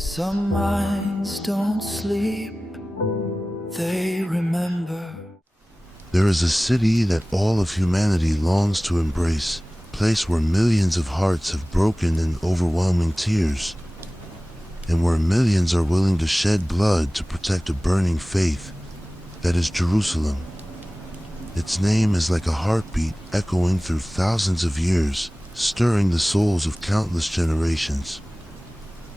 Some minds don't sleep, they remember. There is a city that all of humanity longs to embrace, a place where millions of hearts have broken in overwhelming tears, and where millions are willing to shed blood to protect a burning faith. That is Jerusalem. Its name is like a heartbeat echoing through thousands of years, stirring the souls of countless generations.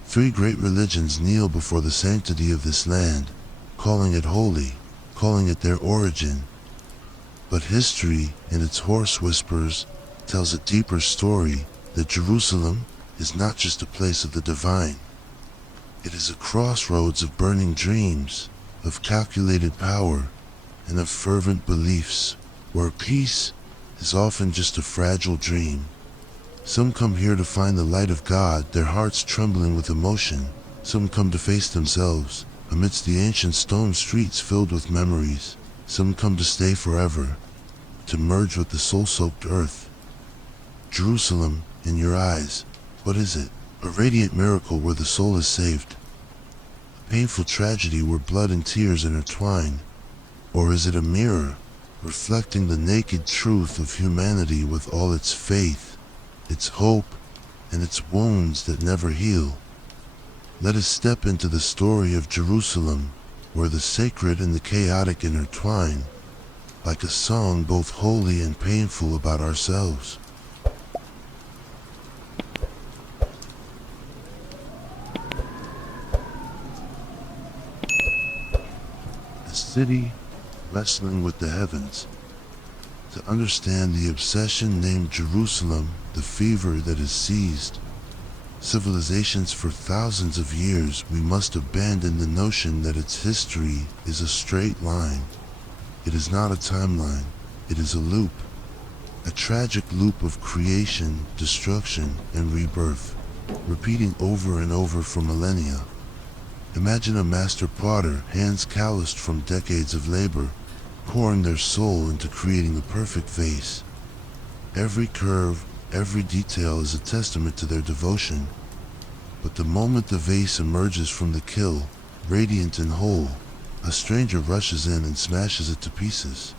Three great religions kneel before the sanctity of this land, calling it holy, calling it their origin. But history, in its hoarse whispers, tells a deeper story, that Jerusalem is not just a place of the divine. It is a crossroads of burning dreams, of calculated power, and of fervent beliefs, where peace is often just a fragile dream. Some come here to find the light of God, their hearts trembling with emotion. Some come to face themselves, amidst the ancient stone streets filled with memories. Some come to stay forever, to merge with the soul-soaked earth. Jerusalem, in your eyes, what is it? A radiant miracle where the soul is saved? A painful tragedy where blood and tears intertwine? Or is it a mirror, reflecting the naked truth of humanity with all its faith, its hope, and its wounds that never heal? Let us step into the story of Jerusalem, where the sacred and the chaotic intertwine, like a song both holy and painful about ourselves. A city wrestling with the heavens. To understand the obsession named Jerusalem, the fever that has seized civilizations for thousands of years, we must abandon the notion that its history is a straight line. It is not a timeline, it is a loop. A tragic loop of creation, destruction, and rebirth, repeating over and over for millennia. Imagine a master potter, hands calloused from decades of labor, pouring their soul into creating a perfect vase. Every curve, every detail is a testament to their devotion. But the moment the vase emerges from the kiln, radiant and whole, a stranger rushes in and smashes it to pieces.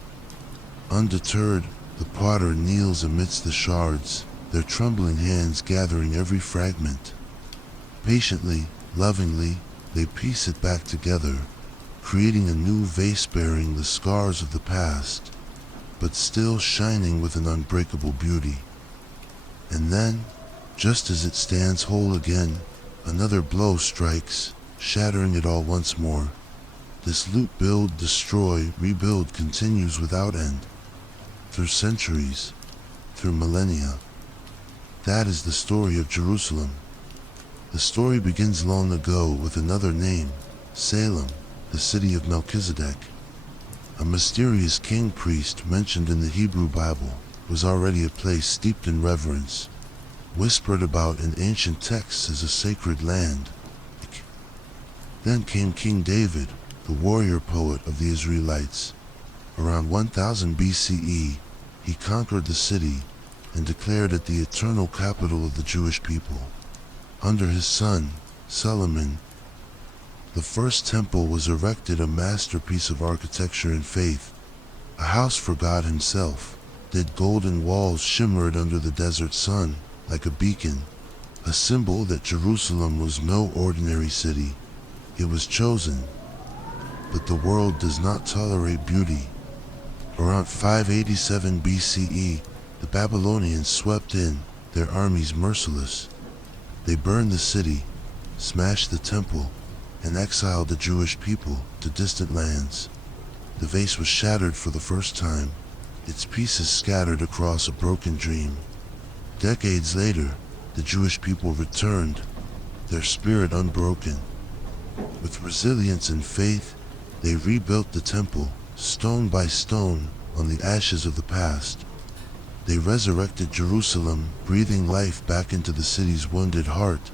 Undeterred, the potter kneels amidst the shards, their trembling hands gathering every fragment. Patiently, lovingly, they piece it back together, creating a new vase bearing the scars of the past, but still shining with an unbreakable beauty. And then, just as it stands whole again, another blow strikes, shattering it all once more. This loop, build, destroy, rebuild continues without end, through centuries, through millennia. That is the story of Jerusalem. The story begins long ago with another name, Salem, the city of Melchizedek. A mysterious king-priest mentioned in the Hebrew Bible was already a place steeped in reverence, whispered about in ancient texts as a sacred land. Then came King David, the warrior poet of the Israelites. Around 1000 BCE, he conquered the city and declared it the eternal capital of the Jewish people. Under his son, Solomon, the first temple was erected, a masterpiece of architecture and faith, a house for God himself. The golden walls shimmered under the desert sun like a beacon, a symbol that Jerusalem was no ordinary city. It was chosen, but the world does not tolerate beauty. Around 587 BCE, the Babylonians swept in, their armies merciless. They burned the city, smashed the temple, and exiled the Jewish people to distant lands. The vase was shattered for the first time, its pieces scattered across a broken dream. Decades later, the Jewish people returned, their spirit unbroken. With resilience and faith, they rebuilt the temple, stone by stone, on the ashes of the past. They resurrected Jerusalem, breathing life back into the city's wounded heart.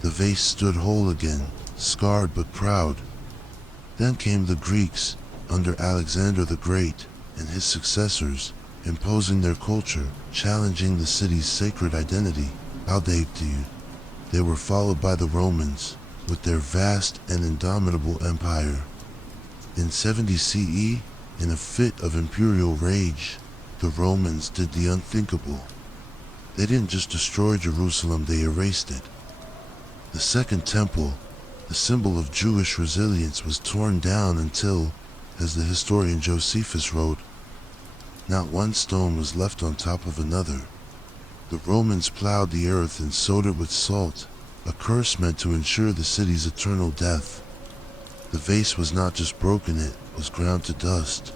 The vase stood whole again, scarred but proud. Then came the Greeks, under Alexander the Great, and his successors, imposing their culture, challenging the city's sacred identity. How deep do you? They were followed by the Romans, with their vast and indomitable empire. In 70 CE, in a fit of imperial rage, the Romans did the unthinkable. They didn't just destroy Jerusalem, they erased it. The Second Temple, the symbol of Jewish resilience, was torn down until, as the historian Josephus wrote, not one stone was left on top of another. The Romans plowed the earth and sowed it with salt, a curse meant to ensure the city's eternal death. The vase was not just broken, it was ground to dust.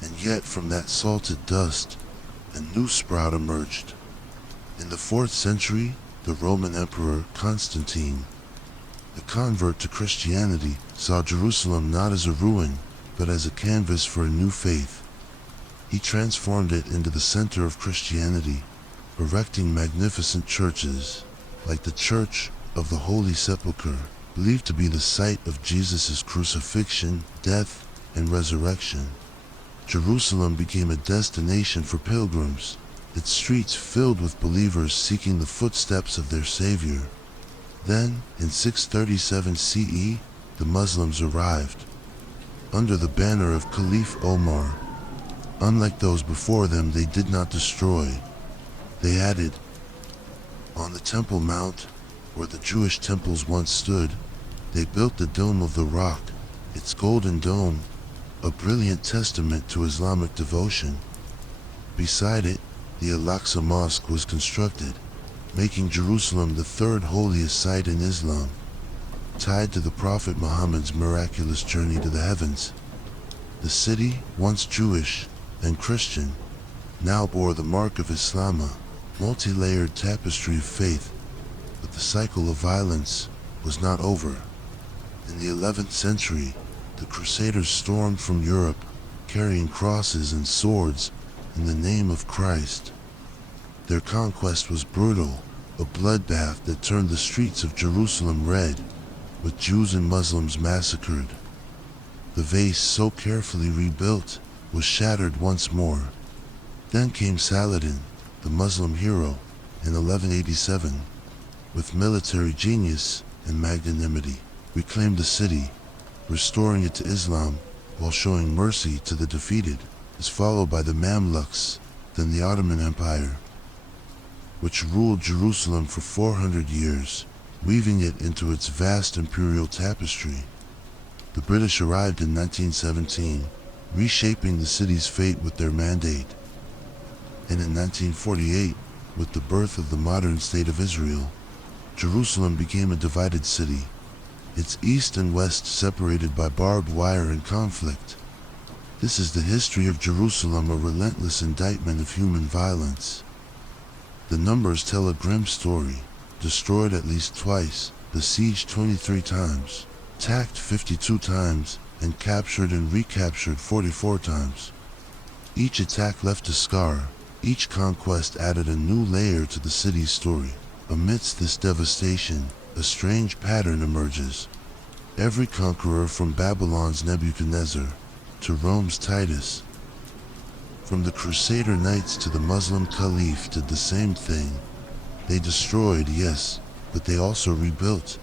And yet from that salted dust, a new sprout emerged. In the 4th century, the Roman Emperor Constantine, a convert to Christianity, saw Jerusalem not as a ruin, but as a canvas for a new faith. He transformed it into the center of Christianity, erecting magnificent churches, like the Church of the Holy Sepulchre, believed to be the site of Jesus' crucifixion, death, and resurrection. Jerusalem became a destination for pilgrims, its streets filled with believers seeking the footsteps of their Savior. Then, in 637 CE, the Muslims arrived, under the banner of Caliph Omar. Unlike those before them, they did not destroy. They added. On the Temple Mount, where the Jewish temples once stood, they built the Dome of the Rock, its golden dome, a brilliant testament to Islamic devotion. Beside it, the Al-Aqsa Mosque was constructed, making Jerusalem the third holiest site in Islam, tied to the Prophet Muhammad's miraculous journey to the heavens. The city, once Jewish and Christian, now bore the mark of Islam, a multi-layered tapestry of faith. But the cycle of violence was not over. In the 11th century, the Crusaders stormed from Europe, carrying crosses and swords in the name of Christ. Their conquest was brutal, a bloodbath that turned the streets of Jerusalem red, with Jews and Muslims massacred. The vase, so carefully rebuilt, was shattered once more. Then came Saladin, the Muslim hero, in 1187, with military genius and magnanimity, reclaimed the city, restoring it to Islam while showing mercy to the defeated. Is followed by the Mamluks, then the Ottoman Empire, which ruled Jerusalem for 400 years, weaving it into its vast imperial tapestry. The British arrived in 1917, reshaping the city's fate with their mandate. And in 1948, with the birth of the modern state of Israel, Jerusalem became a divided city, its east and west separated by barbed wire and conflict. This is the history of Jerusalem, a relentless indictment of human violence. The numbers tell a grim story: destroyed at least twice, besieged 23 times, attacked 52 times, and captured and recaptured 44 times. Each attack left a scar, each conquest added a new layer to the city's story. Amidst this devastation, a strange pattern emerges. Every conqueror, from Babylon's Nebuchadnezzar to Rome's Titus, from the Crusader Knights to the Muslim Caliph, did the same thing. They destroyed, yes, but they also rebuilt.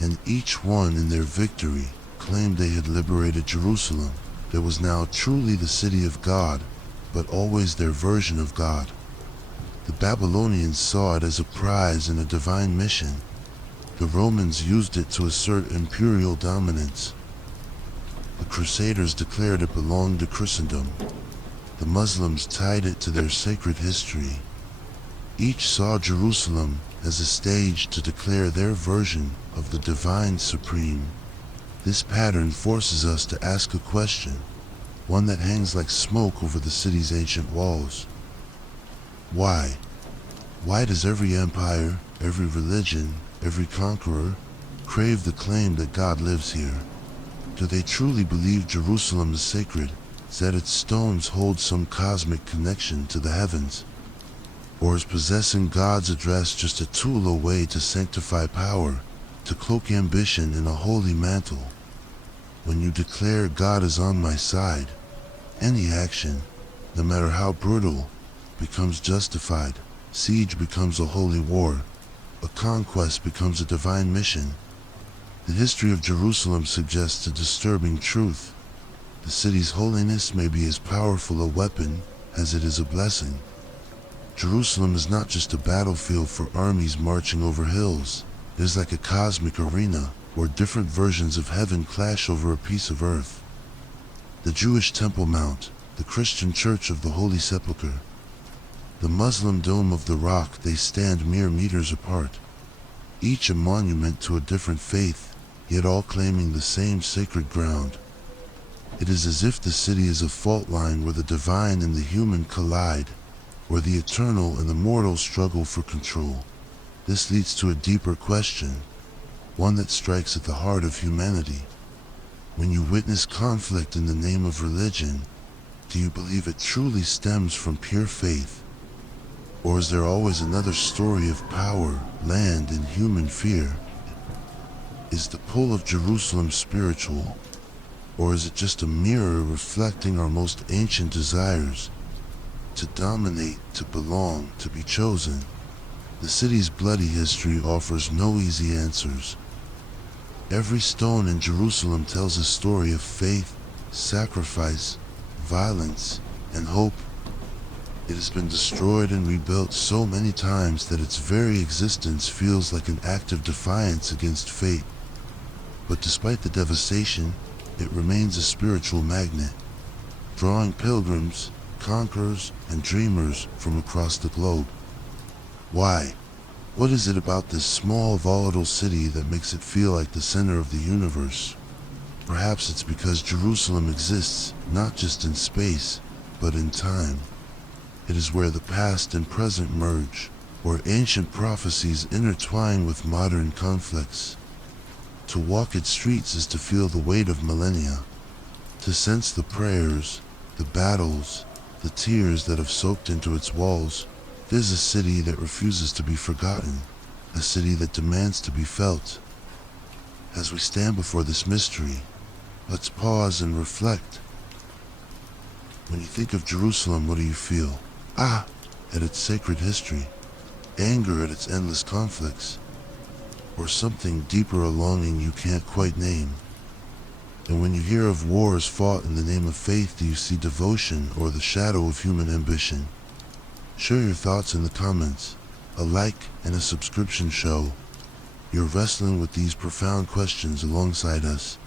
And each one in their victory claimed they had liberated Jerusalem. That was now truly the city of God, but always their version of God. The Babylonians saw it as a prize and a divine mission. The Romans used it to assert imperial dominance. The Crusaders declared it belonged to Christendom. The Muslims tied it to their sacred history. Each saw Jerusalem as a stage to declare their version of the divine supreme. This pattern forces us to ask a question, one that hangs like smoke over the city's ancient walls. Why? Why does every empire, every religion, every conqueror crave the claim that God lives here? Do they truly believe Jerusalem is sacred, that its stones hold some cosmic connection to the heavens? Or is possessing God's address just a tool, a way to sanctify power, to cloak ambition in a holy mantle? When you declare God is on my side, any action, no matter how brutal, becomes justified. Siege becomes a holy war. a conquest becomes a divine mission. The history of Jerusalem suggests a disturbing truth. The city's holiness may be as powerful a weapon as it is a blessing. Jerusalem is not just a battlefield for armies marching over hills. It is like a cosmic arena where different versions of heaven clash over a piece of earth. The Jewish Temple Mount, the Christian Church of the Holy Sepulchre, the Muslim Dome of the Rock, they stand mere meters apart, each a monument to a different faith, yet all claiming the same sacred ground. It is as if the city is a fault line where the divine and the human collide, where the eternal and the mortal struggle for control. This leads to a deeper question, one that strikes at the heart of humanity. When you witness conflict in the name of religion, do you believe it truly stems from pure faith? Or is there always another story of power, land, and human fear? Is the pull of Jerusalem spiritual? Or is it just a mirror reflecting our most ancient desires? To dominate, to belong, to be chosen. The city's bloody history offers no easy answers. Every stone in Jerusalem tells a story of faith, sacrifice, violence, and hope. It has been destroyed and rebuilt so many times that its very existence feels like an act of defiance against fate. But despite the devastation, it remains a spiritual magnet, drawing pilgrims, conquerors, and dreamers from across the globe. Why? What is it about this small, volatile city that makes it feel like the center of the universe? Perhaps it's because Jerusalem exists not just in space, but in time. It is where the past and present merge, where ancient prophecies intertwine with modern conflicts. To walk its streets is to feel the weight of millennia, to sense the prayers, the battles, the tears that have soaked into its walls. It is a city that refuses to be forgotten, a city that demands to be felt. As we stand before this mystery, let's pause and reflect. When you think of Jerusalem, what do you feel? At its sacred history, anger at its endless conflicts, or something deeper, a longing you can't quite name. And when you hear of wars fought in the name of faith, do you see devotion or the shadow of human ambition? Share your thoughts in the comments. A like and a subscription show you're wrestling with these profound questions alongside us.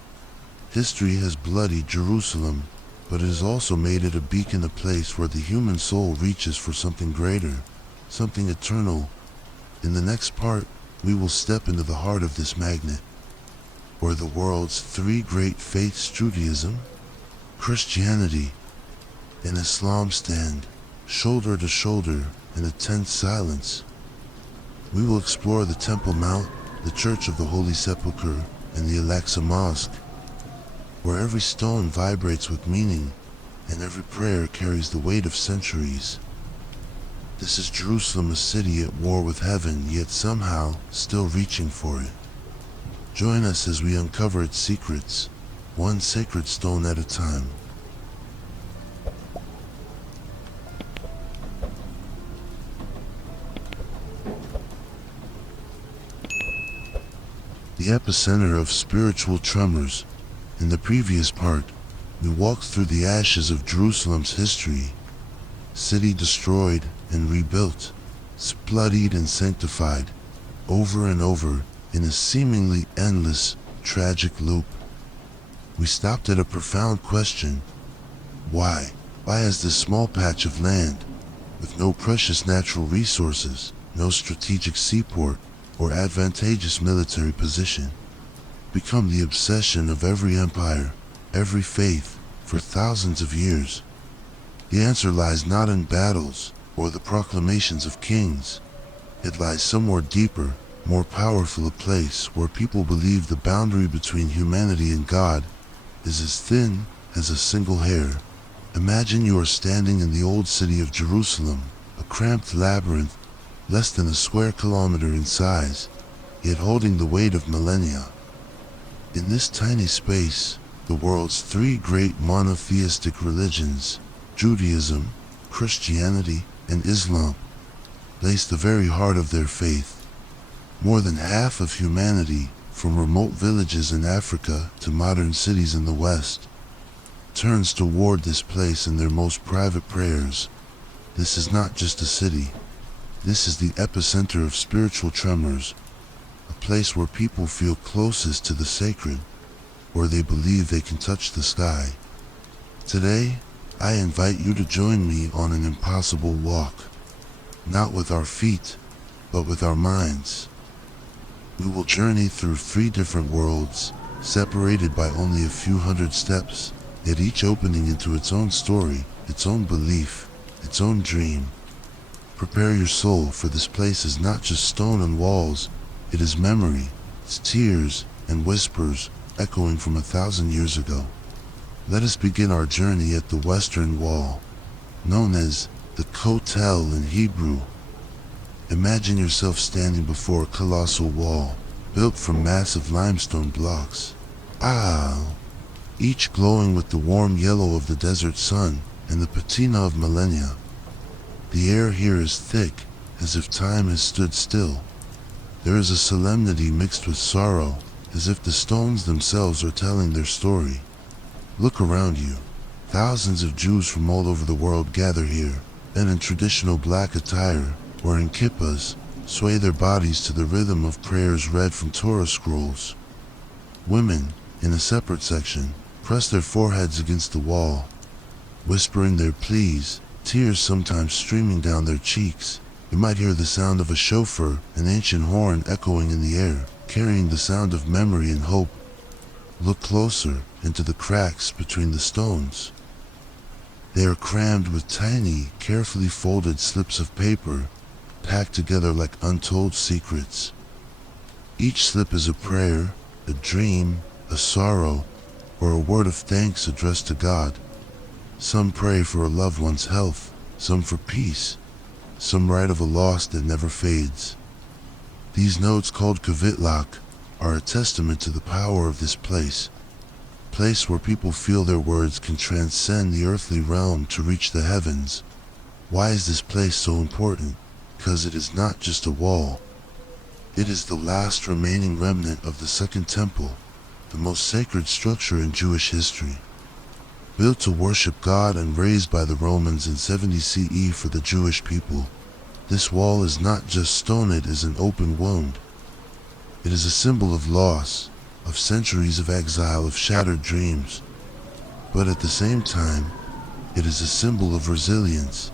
History has bloodied Jerusalem, but it has also made it a beacon, a place where the human soul reaches for something greater, something eternal. In the next part, we will step into the heart of this magnet, where the world's three great faiths, Judaism, Christianity, and Islam, stand shoulder to shoulder in a tense silence. We will explore the Temple Mount, the Church of the Holy Sepulchre, and the Al-Aqsa Mosque, where every stone vibrates with meaning and every prayer carries the weight of centuries. This is Jerusalem, a city at war with heaven, yet somehow still reaching for it. Join us as we uncover its secrets, one sacred stone at a time. The epicenter of spiritual tremors. In the previous part, we walked through the ashes of Jerusalem's history, city destroyed and rebuilt, bloodied and sanctified, over and over in a seemingly endless, tragic loop. We stopped at a profound question. Why? Why has this small patch of land, with no precious natural resources, no strategic seaport, or advantageous military position, become the obsession of every empire, every faith, for thousands of years? The answer lies not in battles or the proclamations of kings. It lies somewhere deeper, more powerful, a place where people believe the boundary between humanity and God is as thin as a single hair. Imagine you are standing in the old city of Jerusalem, a cramped labyrinth, less than a square kilometer in size, yet holding the weight of millennia. In this tiny space, the world's three great monotheistic religions, Judaism, Christianity, and Islam, place the very heart of their faith. More than half of humanity, from remote villages in Africa to modern cities in the West, turns toward this place in their most private prayers. This is not just a city. This is the epicenter of spiritual tremors, a place where people feel closest to the sacred, where they believe they can touch the sky. Today, I invite you to join me on an impossible walk, not with our feet, but with our minds. We will journey through 3 different worlds, separated by only a few hundred steps, yet each opening into its own story, its own belief, its own dream. Prepare your soul, for this place is not just stone and walls, it is memory, it's tears and whispers echoing from 1,000 years ago. Let us begin our journey at the Western Wall, known as the Kotel in Hebrew. Imagine yourself standing before a colossal wall, built from massive limestone blocks. Each glowing with the warm yellow of the desert sun and the patina of millennia. The air here is thick, as if time has stood still. There is a solemnity mixed with sorrow, as if the stones themselves are telling their story. Look around you. Thousands of Jews from all over the world gather here, and in traditional black attire, wearing kippas, sway their bodies to the rhythm of prayers read from Torah scrolls. Women, in a separate section, press their foreheads against the wall, whispering their pleas, tears sometimes streaming down their cheeks. You might hear the sound of a shofar, an ancient horn echoing in the air, carrying the sound of memory and hope. Look closer into the cracks between the stones. They are crammed with tiny, carefully folded slips of paper, packed together like untold secrets. Each slip is a prayer, a dream, a sorrow, or a word of thanks addressed to God. Some pray for a loved one's health, some for peace, some write of a loss that never fades. These notes, called kavitlak, are a testament to the power of this place where people feel their words can transcend the earthly realm to reach the heavens. Why is this place so important? Because it is not just a wall. It is the last remaining remnant of the Second Temple, the most sacred structure in Jewish history. Built to worship God and raised by the Romans in 70 CE for the Jewish people, this wall is not just stone, it is an open wound. It is a symbol of loss, of centuries of exile, of shattered dreams. But at the same time, it is a symbol of resilience,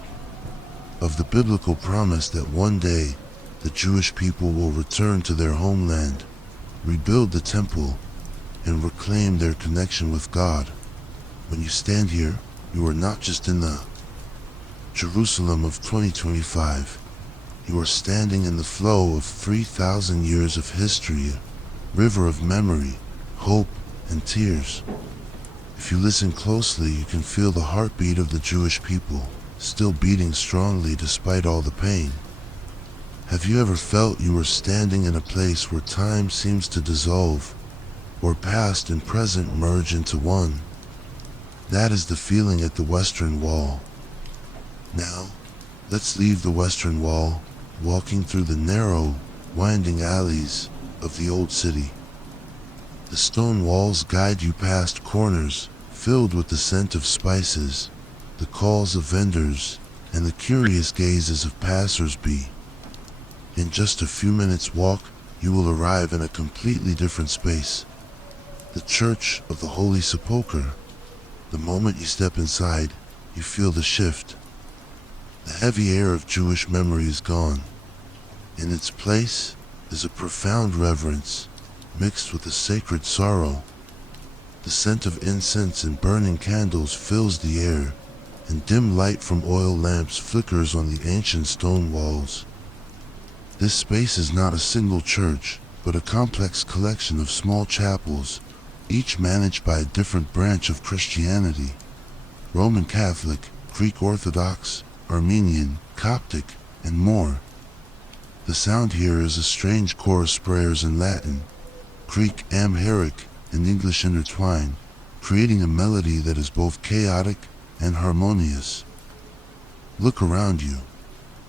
of the biblical promise that one day the Jewish people will return to their homeland, rebuild the temple, and reclaim their connection with God. When you stand here, you are not just in the Jerusalem of 2025. You are standing in the flow of 3,000 years of history, a river of memory, hope, and tears. If you listen closely, you can feel the heartbeat of the Jewish people, still beating strongly despite all the pain. Have you ever felt you are standing in a place where time seems to dissolve, where past and present merge into one? That is the feeling at the Western Wall. Now, let's leave the Western Wall, walking through the narrow, winding alleys of the old city. The stone walls guide you past corners filled with the scent of spices, the calls of vendors, and the curious gazes of passers-by. In just a few minutes' walk, you will arrive in a completely different space. The Church of the Holy Sepulchre. The moment you step inside, you feel the shift. The heavy air of Jewish memory is gone. In its place is a profound reverence, mixed with a sacred sorrow. The scent of incense and burning candles fills the air, and dim light from oil lamps flickers on the ancient stone walls. This space is not a single church, but a complex collection of small chapels, each managed by a different branch of Christianity: Roman Catholic, Greek Orthodox, Armenian, Coptic, and more. The sound here is a strange chorus, prayers in Latin, Greek, Amharic, and English intertwined, creating a melody that is both chaotic and harmonious. Look around you.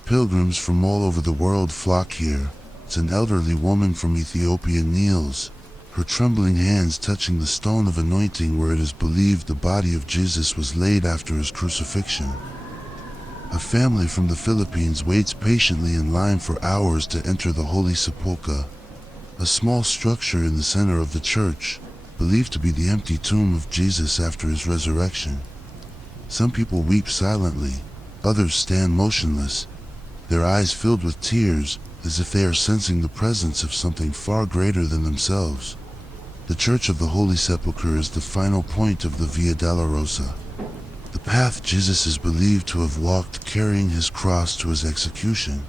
Pilgrims from all over the world flock here, An elderly woman from Ethiopia kneels, her trembling hands touching the stone of anointing where it is believed the body of Jesus was laid after his crucifixion. A family from the Philippines waits patiently in line for hours to enter the Holy Sepulchre, a small structure in the center of the church, believed to be the empty tomb of Jesus after his resurrection. Some people weep silently, others stand motionless, their eyes filled with tears, as if they are sensing the presence of something far greater than themselves. The Church of the Holy Sepulchre is the final point of the Via Dolorosa, the path Jesus is believed to have walked carrying his cross to his execution.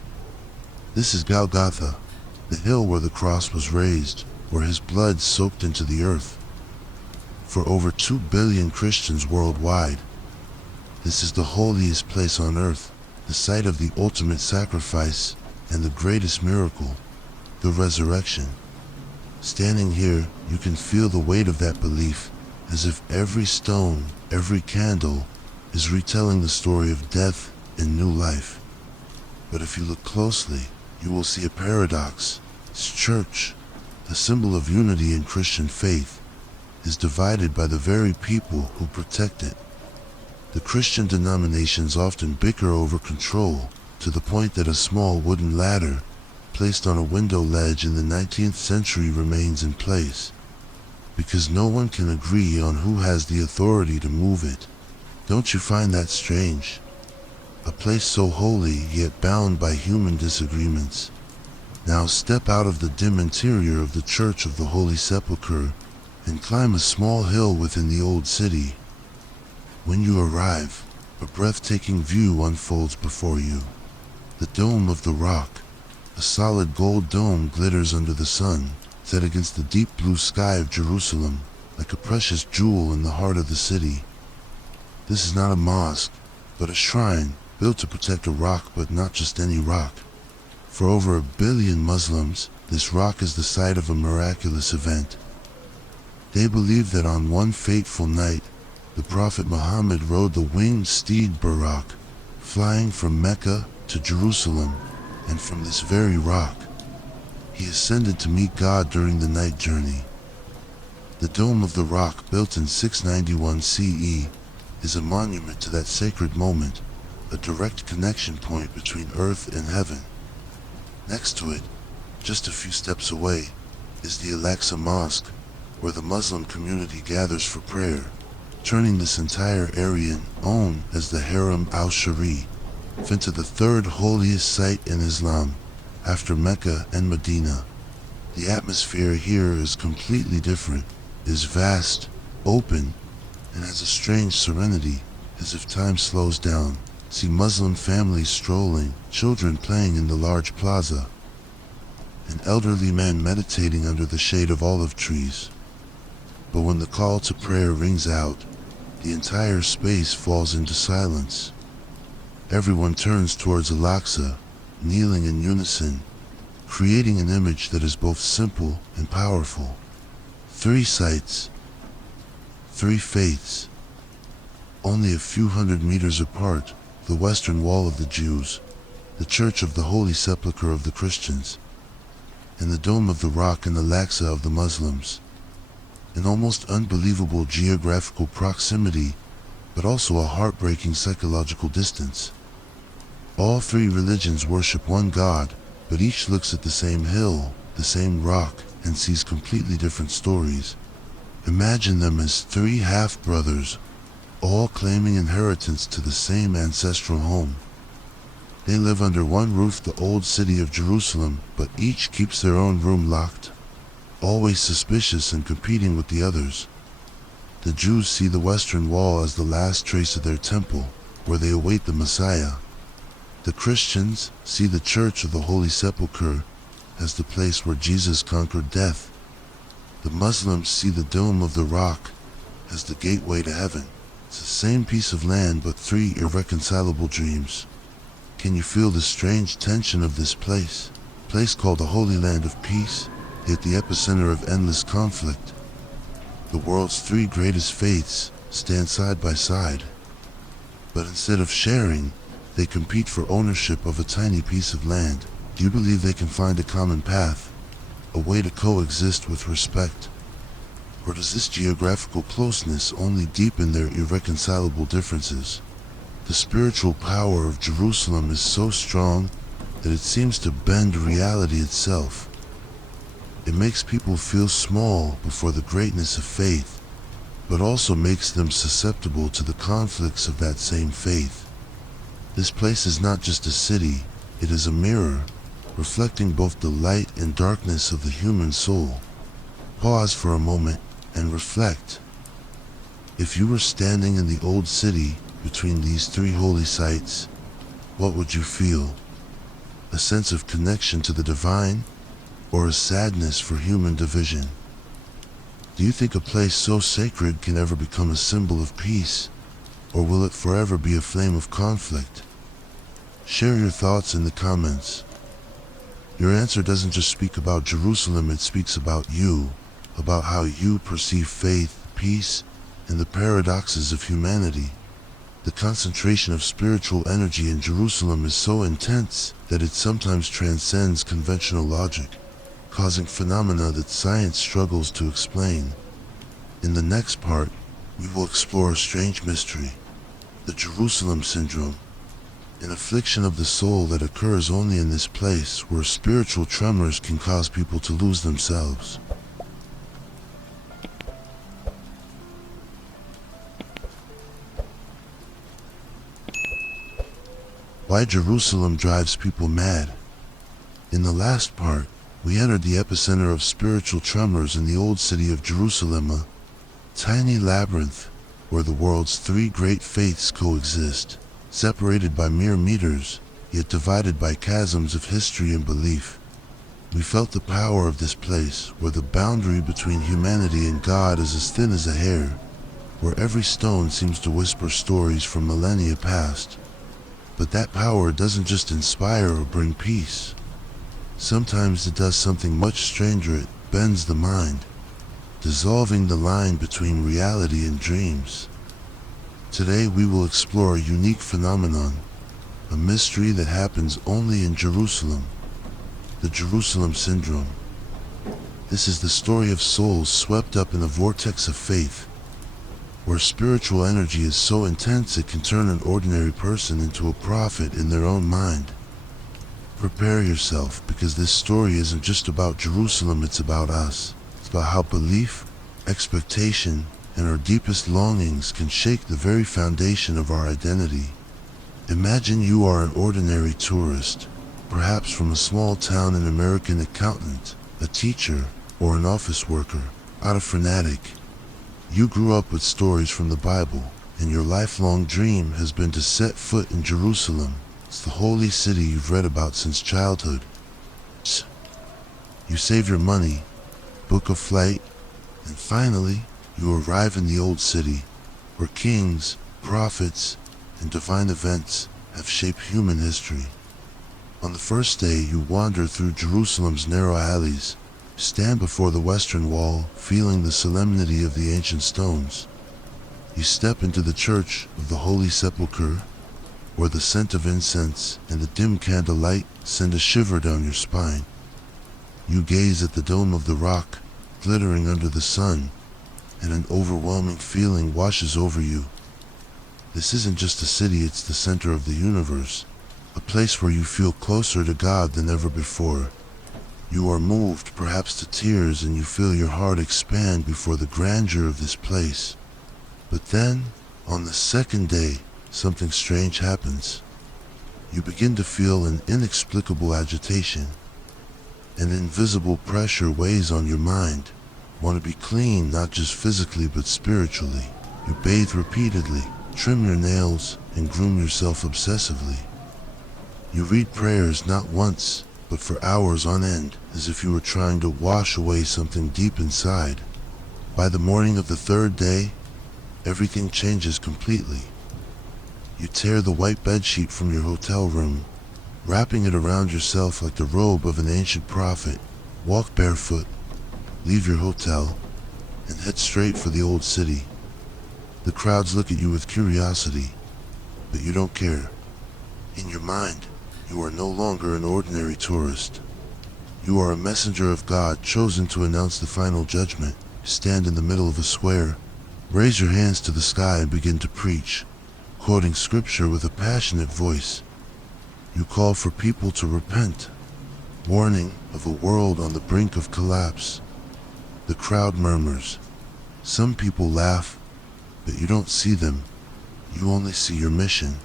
This is Golgotha, the hill where the cross was raised, where his blood soaked into the earth. For over 2 billion Christians worldwide, this is the holiest place on earth, the site of the ultimate sacrifice and the greatest miracle, the resurrection. Standing here, you can feel the weight of that belief, as if every stone, every candle, is retelling the story of death and new life. But if you look closely, you will see a paradox. This church, a symbol of unity in Christian faith, is divided by the very people who protect it. The Christian denominations often bicker over control, to the point that a small wooden ladder, placed on a window ledge in the 19th century, remains in place, because no one can agree on who has the authority to move it. Don't you find that strange? A place so holy, yet bound by human disagreements. Now step out of the dim interior of the Church of the Holy Sepulchre and climb a small hill within the old city. When you arrive, a breathtaking view unfolds before you. The Dome of the Rock, a solid gold dome, glitters under the sun, set against the deep blue sky of Jerusalem, like a precious jewel in the heart of the city. This is not a mosque, but a shrine, built to protect a rock, but not just any rock. For over 1 billion Muslims, this rock is the site of a miraculous event. They believe that on one fateful night, the Prophet Muhammad rode the winged steed Buraq, flying from Mecca to Jerusalem, and from this very rock, he ascended to meet God during the night journey. The Dome of the Rock, built in 691 CE, is a monument to that sacred moment, a direct connection point between earth and heaven. Next to it, just a few steps away, is the Al-Aqsa Mosque, where the Muslim community gathers for prayer, turning this entire area known as the Haram al-Sharif into the third holiest site in Islam, after Mecca and Medina. The atmosphere here is completely different, is vast, open, and has a strange serenity, as if time slows down. See Muslim families strolling, children playing in the large plaza, and elderly men meditating under the shade of olive trees. But when the call to prayer rings out, the entire space falls into silence. Everyone turns towards Al-Aqsa, kneeling in unison, creating an image that is both simple and powerful. 3 sites, 3 faiths. Only a few hundred meters apart, the western wall of the Jews, the Church of the Holy Sepulchre of the Christians, and the Dome of the Rock and the Al-Aqsa of the Muslims. An almost unbelievable geographical proximity, but also a heartbreaking psychological distance. All 3 religions worship one God, but each looks at the same hill, the same rock, and sees completely different stories. Imagine them as 3 half-brothers, all claiming inheritance to the same ancestral home. They live under one roof, the old city of Jerusalem, but each keeps their own room locked, always suspicious and competing with the others. The Jews see the Western Wall as the last trace of their temple, where they await the Messiah. The Christians see the Church of the Holy Sepulchre as the place where Jesus conquered death. The Muslims see the Dome of the Rock as the gateway to heaven. It's the same piece of land, but 3 irreconcilable dreams. Can you feel the strange tension of this place? A place called the Holy Land of Peace, yet the epicenter of endless conflict. The world's 3 greatest faiths stand side by side, but instead of sharing, they compete for ownership of a tiny piece of land. Do you believe they can find a common path, a way to coexist with respect? Or does this geographical closeness only deepen their irreconcilable differences? The spiritual power of Jerusalem is so strong that it seems to bend reality itself. It makes people feel small before the greatness of faith, but also makes them susceptible to the conflicts of that same faith. This place is not just a city, it is a mirror, reflecting both the light and darkness of the human soul. Pause for a moment and reflect. If you were standing in the old city between these three holy sites, what would you feel? A sense of connection to the divine, or a sadness for human division? Do you think a place so sacred can ever become a symbol of peace, or will it forever be a flame of conflict? Share your thoughts in the comments. Your answer doesn't just speak about Jerusalem, it speaks about you, about how you perceive faith, peace, and the paradoxes of humanity. The concentration of spiritual energy in Jerusalem is so intense that it sometimes transcends conventional logic, causing phenomena that science struggles to explain. In the next part, we will explore a strange mystery, the Jerusalem syndrome, an affliction of the soul that occurs only in this place where spiritual tremors can cause people to lose themselves. Why Jerusalem drives people mad. In the last part, we entered the epicenter of spiritual tremors in the old city of Jerusalem, a tiny labyrinth where the world's three great faiths coexist, separated by mere meters, yet divided by chasms of history and belief. We felt the power of this place, where the boundary between humanity and God is as thin as a hair, where every stone seems to whisper stories from millennia past. But that power doesn't just inspire or bring peace. Sometimes it does something much stranger. It bends the mind, dissolving the line between reality and dreams. Today we will explore a unique phenomenon, a mystery that happens only in Jerusalem, the Jerusalem syndrome. This is the story of souls swept up in a vortex of faith, where spiritual energy is so intense it can turn an ordinary person into a prophet in their own mind. Prepare yourself, because this story isn't just about Jerusalem, it's about us. It's about how belief, expectation, and our deepest longings can shake the very foundation of our identity. Imagine you are an ordinary tourist, perhaps from a small town, an American accountant, a teacher, or an office worker, not a fanatic. You grew up with stories from the Bible, and your lifelong dream has been to set foot in Jerusalem. It's the holy city you've read about since childhood. You save your money, book a flight, and finally, you arrive in the old city, where kings, prophets, and divine events have shaped human history. On the first day, you wander through Jerusalem's narrow alleys, stand before the Western Wall, feeling the solemnity of the ancient stones. You step into the Church of the Holy Sepulchre, where the scent of incense and the dim candlelight send a shiver down your spine. You gaze at the dome of the rock, glittering under the sun, and an overwhelming feeling washes over you. This isn't just a city, it's the center of the universe, a place where you feel closer to God than ever before. You are moved, perhaps to tears, and you feel your heart expand before the grandeur of this place. But then, on the second day, something strange happens. You begin to feel an inexplicable agitation. An invisible pressure weighs on your mind. Want to be clean, not just physically but spiritually. You bathe repeatedly, trim your nails, and groom yourself obsessively. You read prayers not once, but for hours on end, as if you were trying to wash away something deep inside. By the morning of the third day, everything changes completely. You tear the white bedsheet from your hotel room, wrapping it around yourself like the robe of an ancient prophet, walk barefoot, leave your hotel, and head straight for the old city. The crowds look at you with curiosity, but you don't care. In your mind, You are no longer an ordinary tourist. You are a messenger of God chosen to announce the final judgment. Stand in the middle of a square, raise your hands to the sky and begin to preach, quoting scripture with a passionate voice. You call for people to repent, warning of a world on the brink of collapse. The crowd murmurs. Some people laugh, but you don't see them. You only see your mission.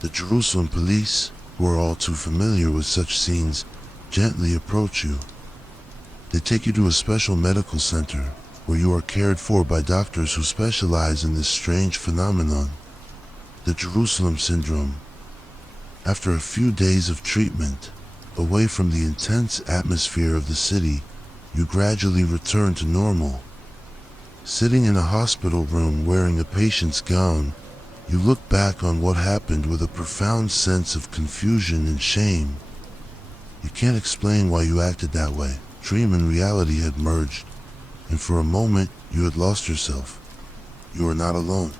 The Jerusalem police, who are all too familiar with such scenes, gently approach you. They take you to a special medical center where you are cared for by doctors who specialize in this strange phenomenon, the Jerusalem syndrome. After a few days of treatment, away from the intense atmosphere of the city, you gradually return to normal. Sitting in a hospital room wearing a patient's gown, you look back on what happened with a profound sense of confusion and shame. You can't explain why you acted that way. Dream and reality had merged, and for a moment you had lost yourself. You are not alone.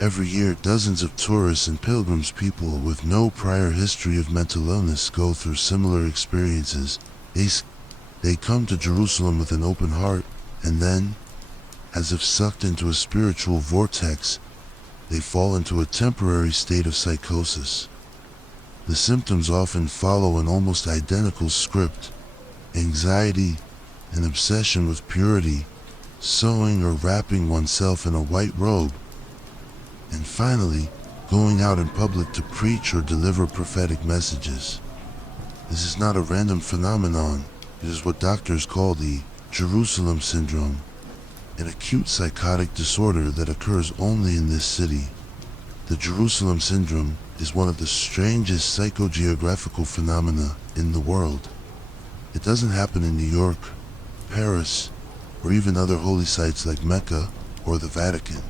Every year, dozens of tourists and pilgrims, people with no prior history of mental illness, go through similar experiences. They come to Jerusalem with an open heart, and then, as if sucked into a spiritual vortex, they fall into a temporary state of psychosis. The symptoms often follow an almost identical script: anxiety, an obsession with purity, sewing or wrapping oneself in a white robe, and finally, going out in public to preach or deliver prophetic messages. This is not a random phenomenon. It is what doctors call the Jerusalem syndrome, an acute psychotic disorder that occurs only in this city. The Jerusalem syndrome is one of the strangest psychogeographical phenomena in the world. It doesn't happen in New York, Paris, or even other holy sites like Mecca or the Vatican.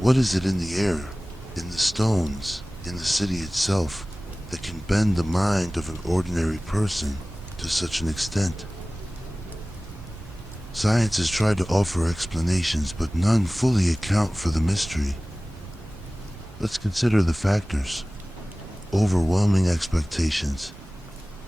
What is it in the air, in the stones, in the city itself, that can bend the mind of an ordinary person to such an extent? Science has tried to offer explanations, but none fully account for the mystery. Let's consider the factors. Overwhelming expectations.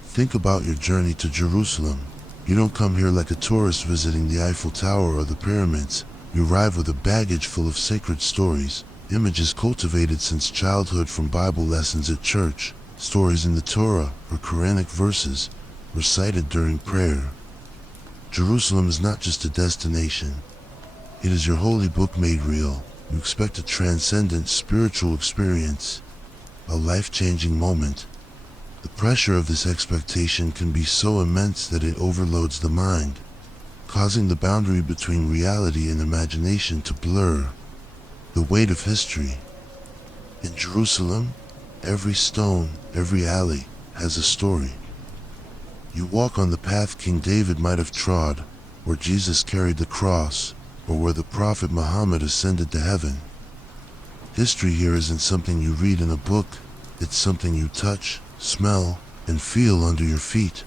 Think about your journey to Jerusalem. You don't come here like a tourist visiting the Eiffel Tower or the pyramids. You arrive with a baggage full of sacred stories, images cultivated since childhood from Bible lessons at church, stories in the Torah or Quranic verses recited during prayer. Jerusalem is not just a destination. It is your holy book made real. You expect a transcendent spiritual experience, a life-changing moment. The pressure of this expectation can be so immense that it overloads the mind, causing the boundary between reality and imagination to blur. The weight of history. In Jerusalem, every stone, every alley has a story. You walk on the path King David might have trod, where Jesus carried the cross, or where the Prophet Muhammad ascended to heaven. History here isn't something you read in a book, it's something you touch, smell, and feel under your feet.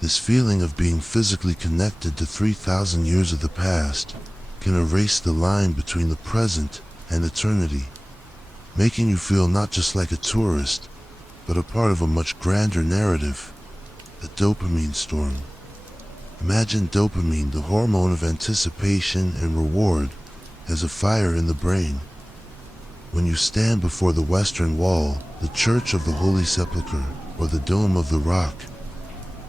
This feeling of being physically connected to 3,000 years of the past can erase the line between the present and eternity, making you feel not just like a tourist, but a part of a much grander narrative, the dopamine storm. Imagine dopamine, the hormone of anticipation and reward, as a fire in the brain. When you stand before the Western Wall, the Church of the Holy Sepulchre, or the Dome of the Rock,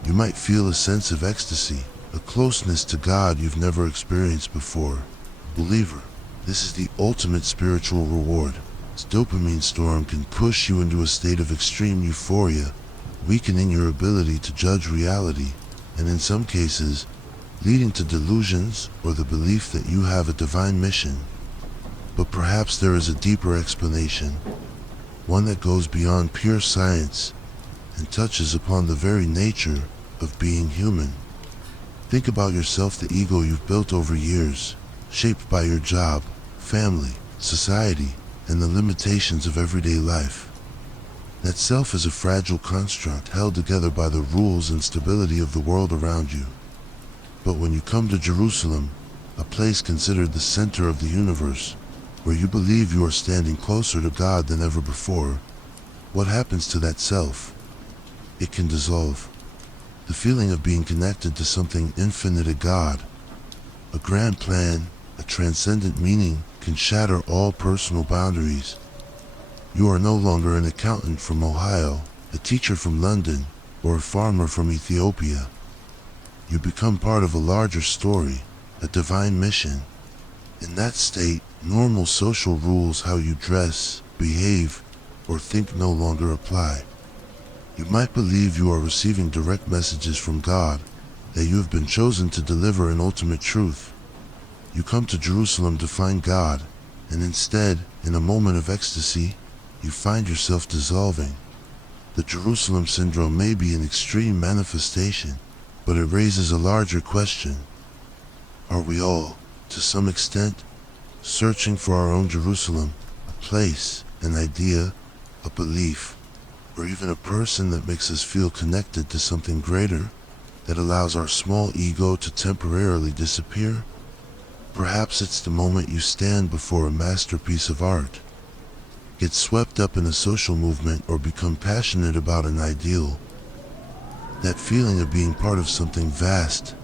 you might feel a sense of ecstasy, a closeness to God you've never experienced before. Believer, this is the ultimate spiritual reward. This dopamine storm can push you into a state of extreme euphoria, weakening your ability to judge reality, and in some cases, leading to delusions or the belief that you have a divine mission. But perhaps there is a deeper explanation, one that goes beyond pure science and touches upon the very nature of being human. Think about yourself, the ego you've built over years, shaped by your job, family, society, and the limitations of everyday life. That self is a fragile construct held together by the rules and stability of the world around you. But when you come to Jerusalem, a place considered the center of the universe, where you believe you are standing closer to God than ever before, what happens to that self? It can dissolve. The feeling of being connected to something infinite, a God, a grand plan, a transcendent meaning, can shatter all personal boundaries. You are no longer an accountant from Ohio, a teacher from London, or a farmer from Ethiopia. You become part of a larger story, a divine mission. In that state, normal social rules, how you dress, behave, or think, no longer apply. You might believe you are receiving direct messages from God, that you have been chosen to deliver an ultimate truth. You come to Jerusalem to find God, and instead, in a moment of ecstasy, you find yourself dissolving. The Jerusalem syndrome may be an extreme manifestation, but it raises a larger question. Are we all, to some extent, searching for our own Jerusalem, a place, an idea, a belief, or even a person that makes us feel connected to something greater, that allows our small ego to temporarily disappear? Perhaps it's the moment you stand before a masterpiece of art, get swept up in a social movement, or become passionate about an ideal. That feeling of being part of something vast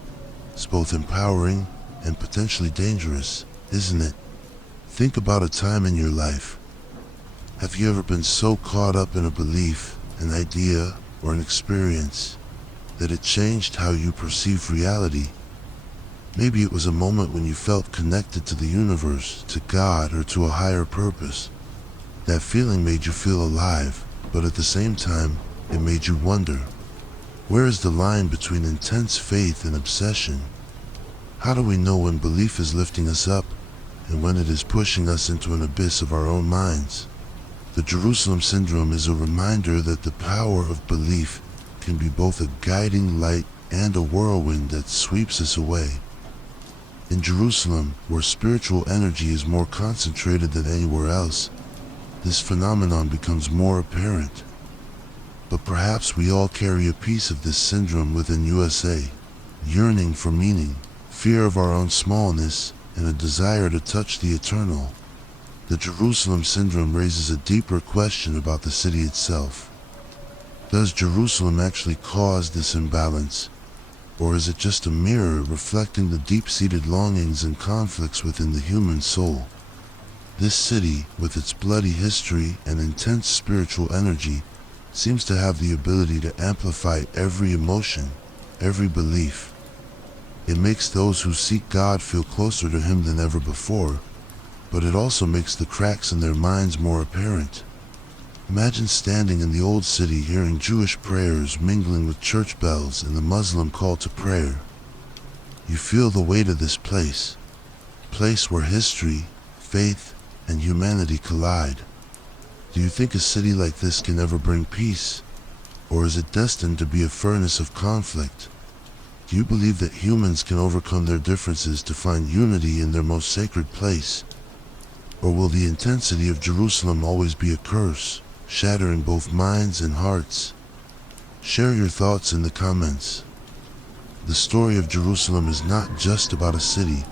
is both empowering and potentially dangerous, isn't it? Think about a time in your life. Have you ever been so caught up in a belief, an idea, or an experience that it changed how you perceive reality? Maybe it was a moment when you felt connected to the universe, to God, or to a higher purpose. That feeling made you feel alive, but at the same time, it made you wonder, where is the line between intense faith and obsession? How do we know when belief is lifting us up and when it is pushing us into an abyss of our own minds? The Jerusalem syndrome is a reminder that the power of belief can be both a guiding light and a whirlwind that sweeps us away. In Jerusalem, where spiritual energy is more concentrated than anywhere else, this phenomenon becomes more apparent. But perhaps we all carry a piece of this syndrome within USA, yearning for meaning, fear of our own smallness, and a desire to touch the eternal. The Jerusalem syndrome raises a deeper question about the city itself. Does Jerusalem actually cause this imbalance? Or is it just a mirror reflecting the deep-seated longings and conflicts within the human soul? This city, with its bloody history and intense spiritual energy, seems to have the ability to amplify every emotion, every belief. It makes those who seek God feel closer to Him than ever before, but it also makes the cracks in their minds more apparent. Imagine standing in the old city, hearing Jewish prayers mingling with church bells and the Muslim call to prayer. You feel the weight of this place, a place where history, faith, and humanity collide. Do you think a city like this can ever bring peace? Or is it destined to be a furnace of conflict? Do you believe that humans can overcome their differences to find unity in their most sacred place? Or will the intensity of Jerusalem always be a curse, shattering both minds and hearts? Share your thoughts in the comments. The story of Jerusalem is not just about a city,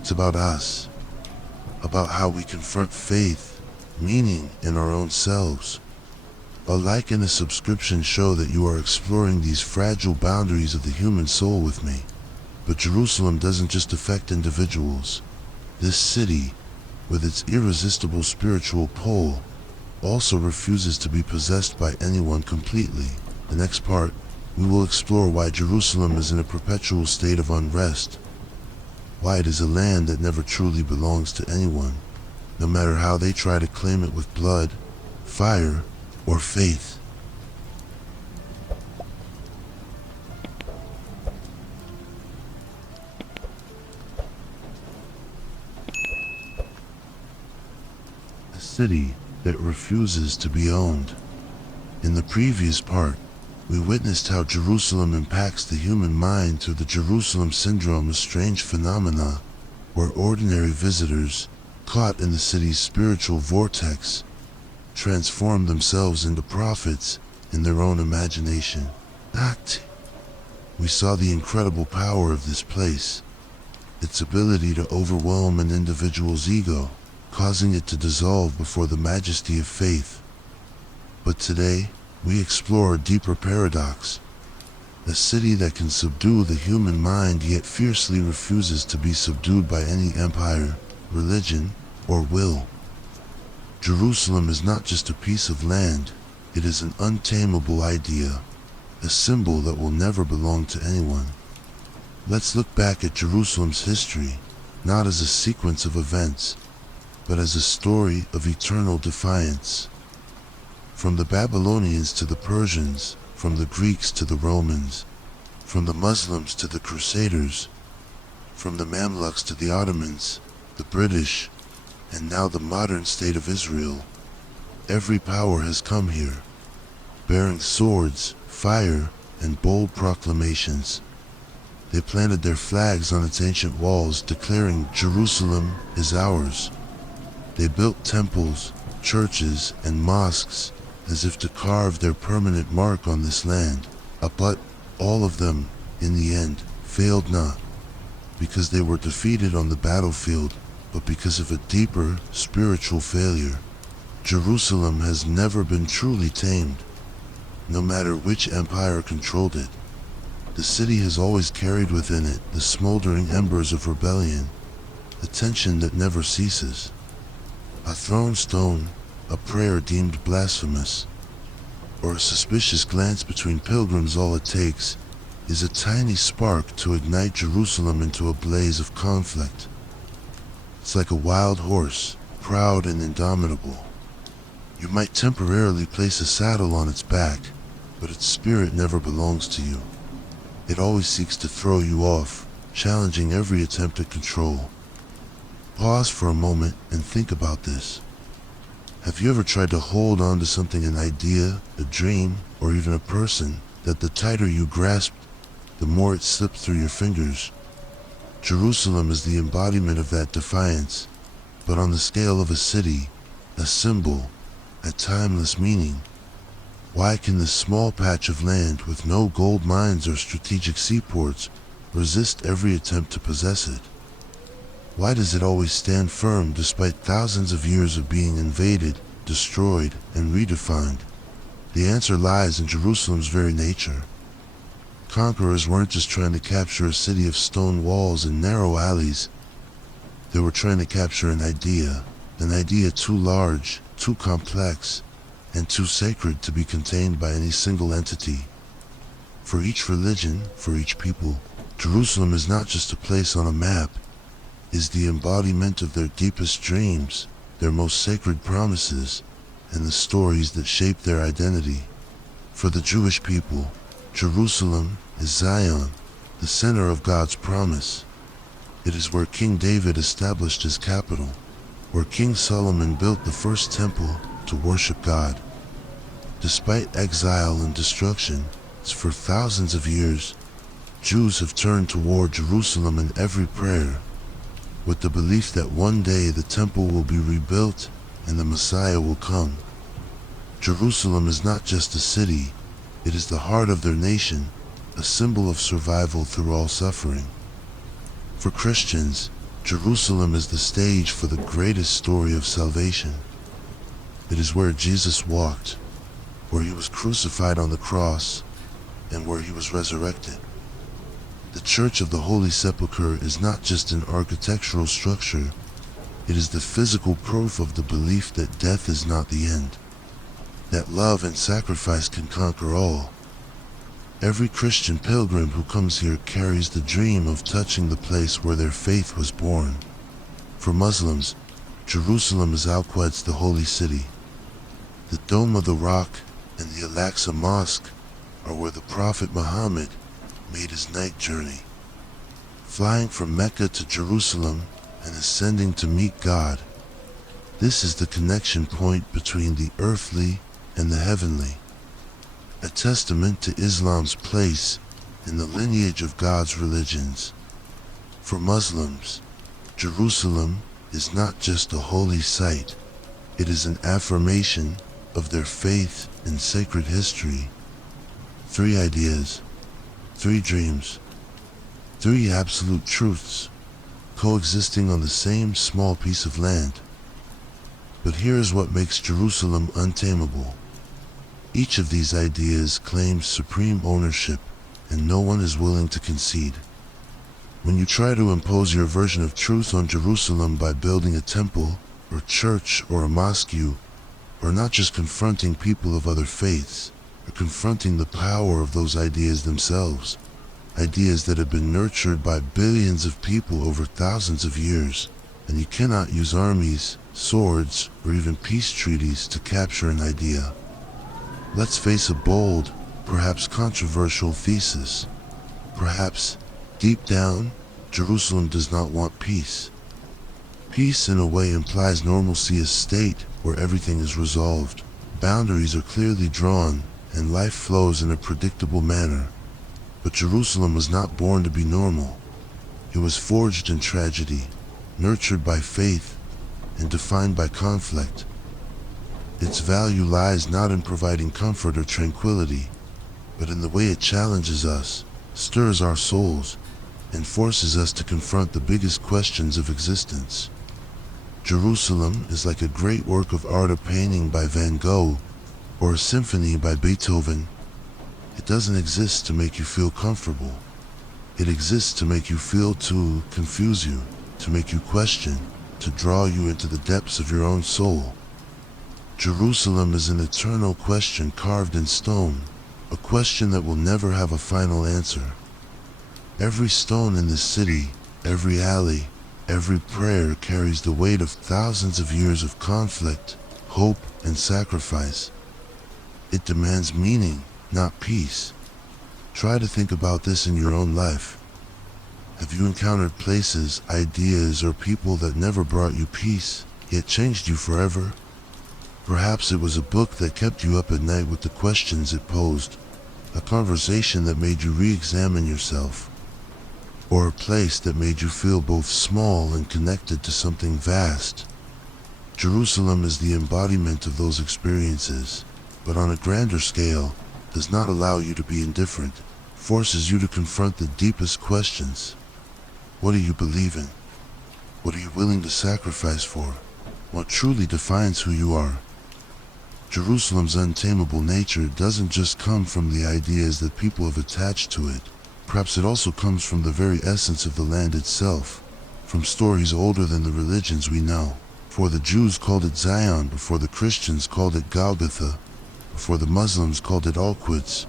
it's about us, about how we confront faith, meaning in our own selves. A like and a subscription show that you are exploring these fragile boundaries of the human soul with me. But Jerusalem doesn't just affect individuals. This city, with its irresistible spiritual pull, also refuses to be possessed by anyone completely. The next part, we will explore why Jerusalem is in a perpetual state of unrest, why it is a land that never truly belongs to anyone, no matter how they try to claim it with blood, fire, or faith. A city that refuses to be owned. In the previous part, we witnessed how Jerusalem impacts the human mind through the Jerusalem syndrome, a strange phenomena where ordinary visitors, caught in the city's spiritual vortex, transform themselves into prophets in their own imagination. We saw the incredible power of this place, its ability to overwhelm an individual's ego, causing it to dissolve before the majesty of faith. But today, we explore a deeper paradox. A city that can subdue the human mind yet fiercely refuses to be subdued by any empire, religion, or will. Jerusalem is not just a piece of land, it is an untamable idea, a symbol that will never belong to anyone. Let's look back at Jerusalem's history, not as a sequence of events, but as a story of eternal defiance. From the Babylonians to the Persians, from the Greeks to the Romans, from the Muslims to the Crusaders, from the Mamluks to the Ottomans, the British, and now the modern state of Israel, every power has come here, bearing swords, fire, and bold proclamations. They planted their flags on its ancient walls, declaring Jerusalem is ours. They built temples, churches, and mosques as if to carve their permanent mark on this land. But all of them, in the end, failed not because they were defeated on the battlefield, but because of a deeper spiritual failure. Jerusalem has never been truly tamed, no matter which empire controlled it. The city has always carried within it the smoldering embers of rebellion, the tension that never ceases. A thrown stone, a prayer deemed blasphemous, or a suspicious glance between pilgrims, all it takes is a tiny spark to ignite Jerusalem into a blaze of conflict. It's like a wild horse, proud and indomitable. You might temporarily place a saddle on its back, but its spirit never belongs to you. It always seeks to throw you off, challenging every attempt at control. Pause for a moment and think about this. Have you ever tried to hold on to something, an idea, a dream, or even a person, that the tighter you grasped, the more it slipped through your fingers? Jerusalem is the embodiment of that defiance, but on the scale of a city, a symbol, a timeless meaning. Why can this small patch of land with no gold mines or strategic seaports resist every attempt to possess it? Why does it always stand firm despite thousands of years of being invaded, destroyed, and redefined? The answer lies in Jerusalem's very nature. Conquerors weren't just trying to capture a city of stone walls and narrow alleys. They were trying to capture an idea too large, too complex, and too sacred to be contained by any single entity. For each religion, for each people, Jerusalem is not just a place on a map, is the embodiment of their deepest dreams, their most sacred promises, and the stories that shape their identity. For the Jewish people, Jerusalem is Zion, the center of God's promise. It is where King David established his capital, where King Solomon built the first temple to worship God. Despite exile and destruction, for thousands of years, Jews have turned toward Jerusalem in every prayer, with the belief that one day the temple will be rebuilt and the Messiah will come. Jerusalem is not just a city, it is the heart of their nation, a symbol of survival through all suffering. For Christians, Jerusalem is the stage for the greatest story of salvation. It is where Jesus walked, where he was crucified on the cross, and where he was resurrected. The Church of the Holy Sepulchre is not just an architectural structure, it is the physical proof of the belief that death is not the end, that love and sacrifice can conquer all. Every Christian pilgrim who comes here carries the dream of touching the place where their faith was born. For Muslims, Jerusalem is Al-Quds, the holy city. The Dome of the Rock and the Al-Aqsa Mosque are where the Prophet Muhammad made his night journey, flying from Mecca to Jerusalem and ascending to meet God. This is the connection point between the earthly and the heavenly, a testament to Islam's place in the lineage of God's religions. For Muslims, Jerusalem is not just a holy site, it is an affirmation of their faith and sacred history. 3 ideas, 3 dreams, 3 absolute truths, coexisting on the same small piece of land. But here is what makes Jerusalem untamable. Each of these ideas claims supreme ownership, and no one is willing to concede. When you try to impose your version of truth on Jerusalem by building a temple, or church, or a mosque, you are not just confronting people of other faiths, you're confronting the power of those ideas themselves. Ideas that have been nurtured by billions of people over thousands of years, and you cannot use armies, swords, or even peace treaties to capture an idea. Let's face a bold, perhaps controversial thesis. Perhaps, deep down, Jerusalem does not want peace. Peace in a way implies normalcy, a state where everything is resolved, boundaries are clearly drawn, and life flows in a predictable manner. But Jerusalem was not born to be normal. It was forged in tragedy, nurtured by faith, and defined by conflict. Its value lies not in providing comfort or tranquility, but in the way it challenges us, stirs our souls, and forces us to confront the biggest questions of existence. Jerusalem is like a great work of art, a painting by Van Gogh, or a symphony by Beethoven. It doesn't exist to make you feel comfortable. It exists to make you feel, to confuse you, to make you question, to draw you into the depths of your own soul. Jerusalem is an eternal question carved in stone, a question that will never have a final answer. Every stone in this city, every alley, every prayer carries the weight of thousands of years of conflict, hope, and sacrifice. It demands meaning, not peace. Try to think about this in your own life. Have you encountered places, ideas, or people that never brought you peace, yet changed you forever? Perhaps it was a book that kept you up at night with the questions it posed, a conversation that made you re-examine yourself, or a place that made you feel both small and connected to something vast. Jerusalem is the embodiment of those experiences, but on a grander scale, does not allow you to be indifferent, forces you to confront the deepest questions. What do you believe in? What are you willing to sacrifice for? What truly defines who you are? Jerusalem's untamable nature doesn't just come from the ideas that people have attached to it. Perhaps it also comes from the very essence of the land itself, from stories older than the religions we know. For the Jews called it Zion, before the Christians called it Golgotha, before the Muslims called it Al-Quds.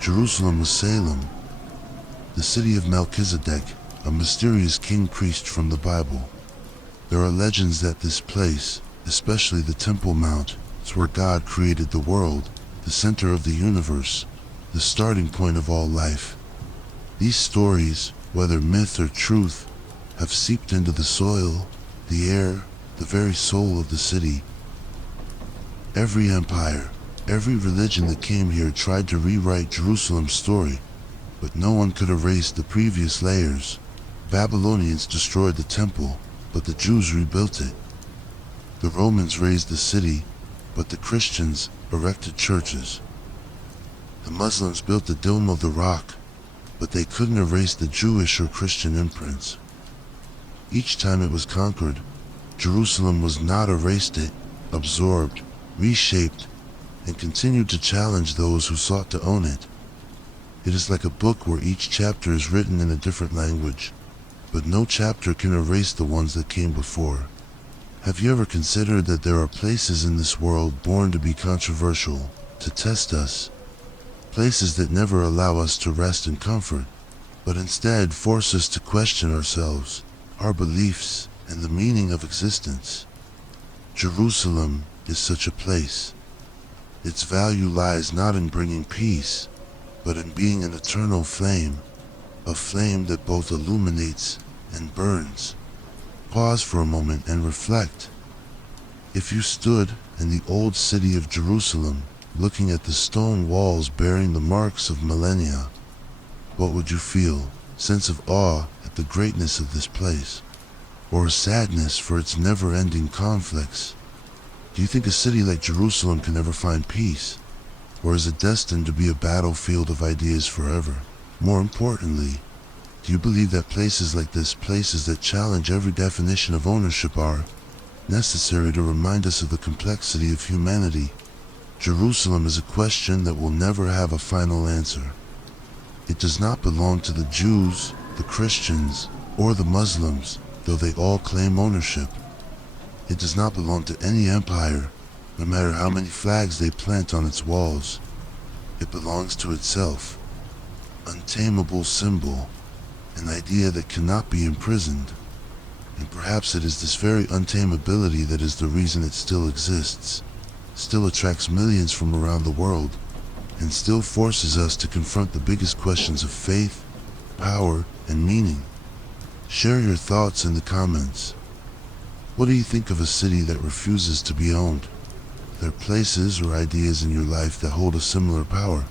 Jerusalem was Salem, the city of Melchizedek, a mysterious king-priest from the Bible. There are legends that this place, especially the Temple Mount, is where God created the world, the center of the universe, the starting point of all life. These stories, whether myth or truth, have seeped into the soil, the air, the very soul of the city. Every empire, every religion that came here tried to rewrite Jerusalem's story, but no one could erase the previous layers. Babylonians destroyed the temple, but the Jews rebuilt it. The Romans razed the city, but the Christians erected churches. The Muslims built the Dome of the Rock, but they couldn't erase the Jewish or Christian imprints. Each time it was conquered, Jerusalem was not erased, it absorbed, reshaped, and continued to challenge those who sought to own it. It is like a book where each chapter is written in a different language, but no chapter can erase the ones that came before. Have you ever considered that there are places in this world born to be controversial, to test us? Places that never allow us to rest in comfort, but instead force us to question ourselves, our beliefs, and the meaning of existence. Jerusalem is such a place. Its value lies not in bringing peace, but in being an eternal flame, a flame that both illuminates and burns. Pause for a moment and reflect. If you stood in the old city of Jerusalem, looking at the stone walls bearing the marks of millennia, what would you feel? Sense of awe at the greatness of this place, or a sadness for its never-ending conflicts? Do you think a city like Jerusalem can ever find peace, or is it destined to be a battlefield of ideas forever? More importantly, do you believe that places like this, places that challenge every definition of ownership, are necessary to remind us of the complexity of humanity? Jerusalem is a question that will never have a final answer. It does not belong to the Jews, the Christians, or the Muslims, though they all claim ownership. It does not belong to any empire, no matter how many flags they plant on its walls. It belongs to itself, untamable symbol, an idea that cannot be imprisoned. And perhaps it is this very untamability that is the reason it still exists, still attracts millions from around the world, and still forces us to confront the biggest questions of faith, power, and meaning. Share your thoughts in the comments. What do you think of a city that refuses to be owned? Are there places or ideas in your life that hold a similar power,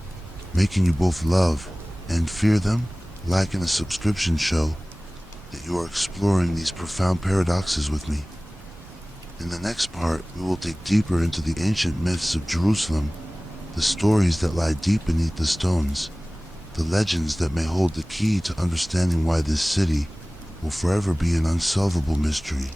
making you both love and fear them? Like in a subscription show, that you are exploring these profound paradoxes with me. In the next part, we will dig deeper into the ancient myths of Jerusalem, the stories that lie deep beneath the stones, the legends that may hold the key to understanding why this city will forever be an unsolvable mystery.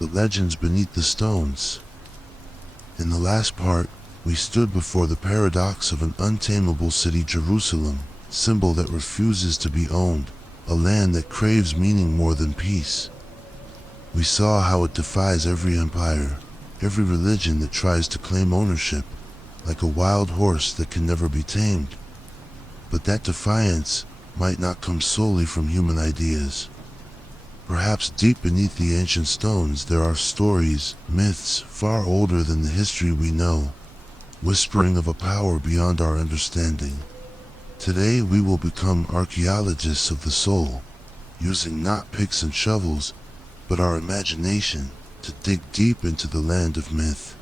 The legends beneath the stones. In the last part, we stood before the paradox of an untamable city, Jerusalem, symbol that refuses to be owned, a land that craves meaning more than peace. We saw how it defies every empire, every religion that tries to claim ownership, like a wild horse that can never be tamed. But that defiance might not come solely from human ideas. Perhaps deep beneath the ancient stones there are stories, myths far older than the history we know, whispering of a power beyond our understanding. Today we will become archaeologists of the soul, using not picks and shovels, but our imagination to dig deep into the land of myth.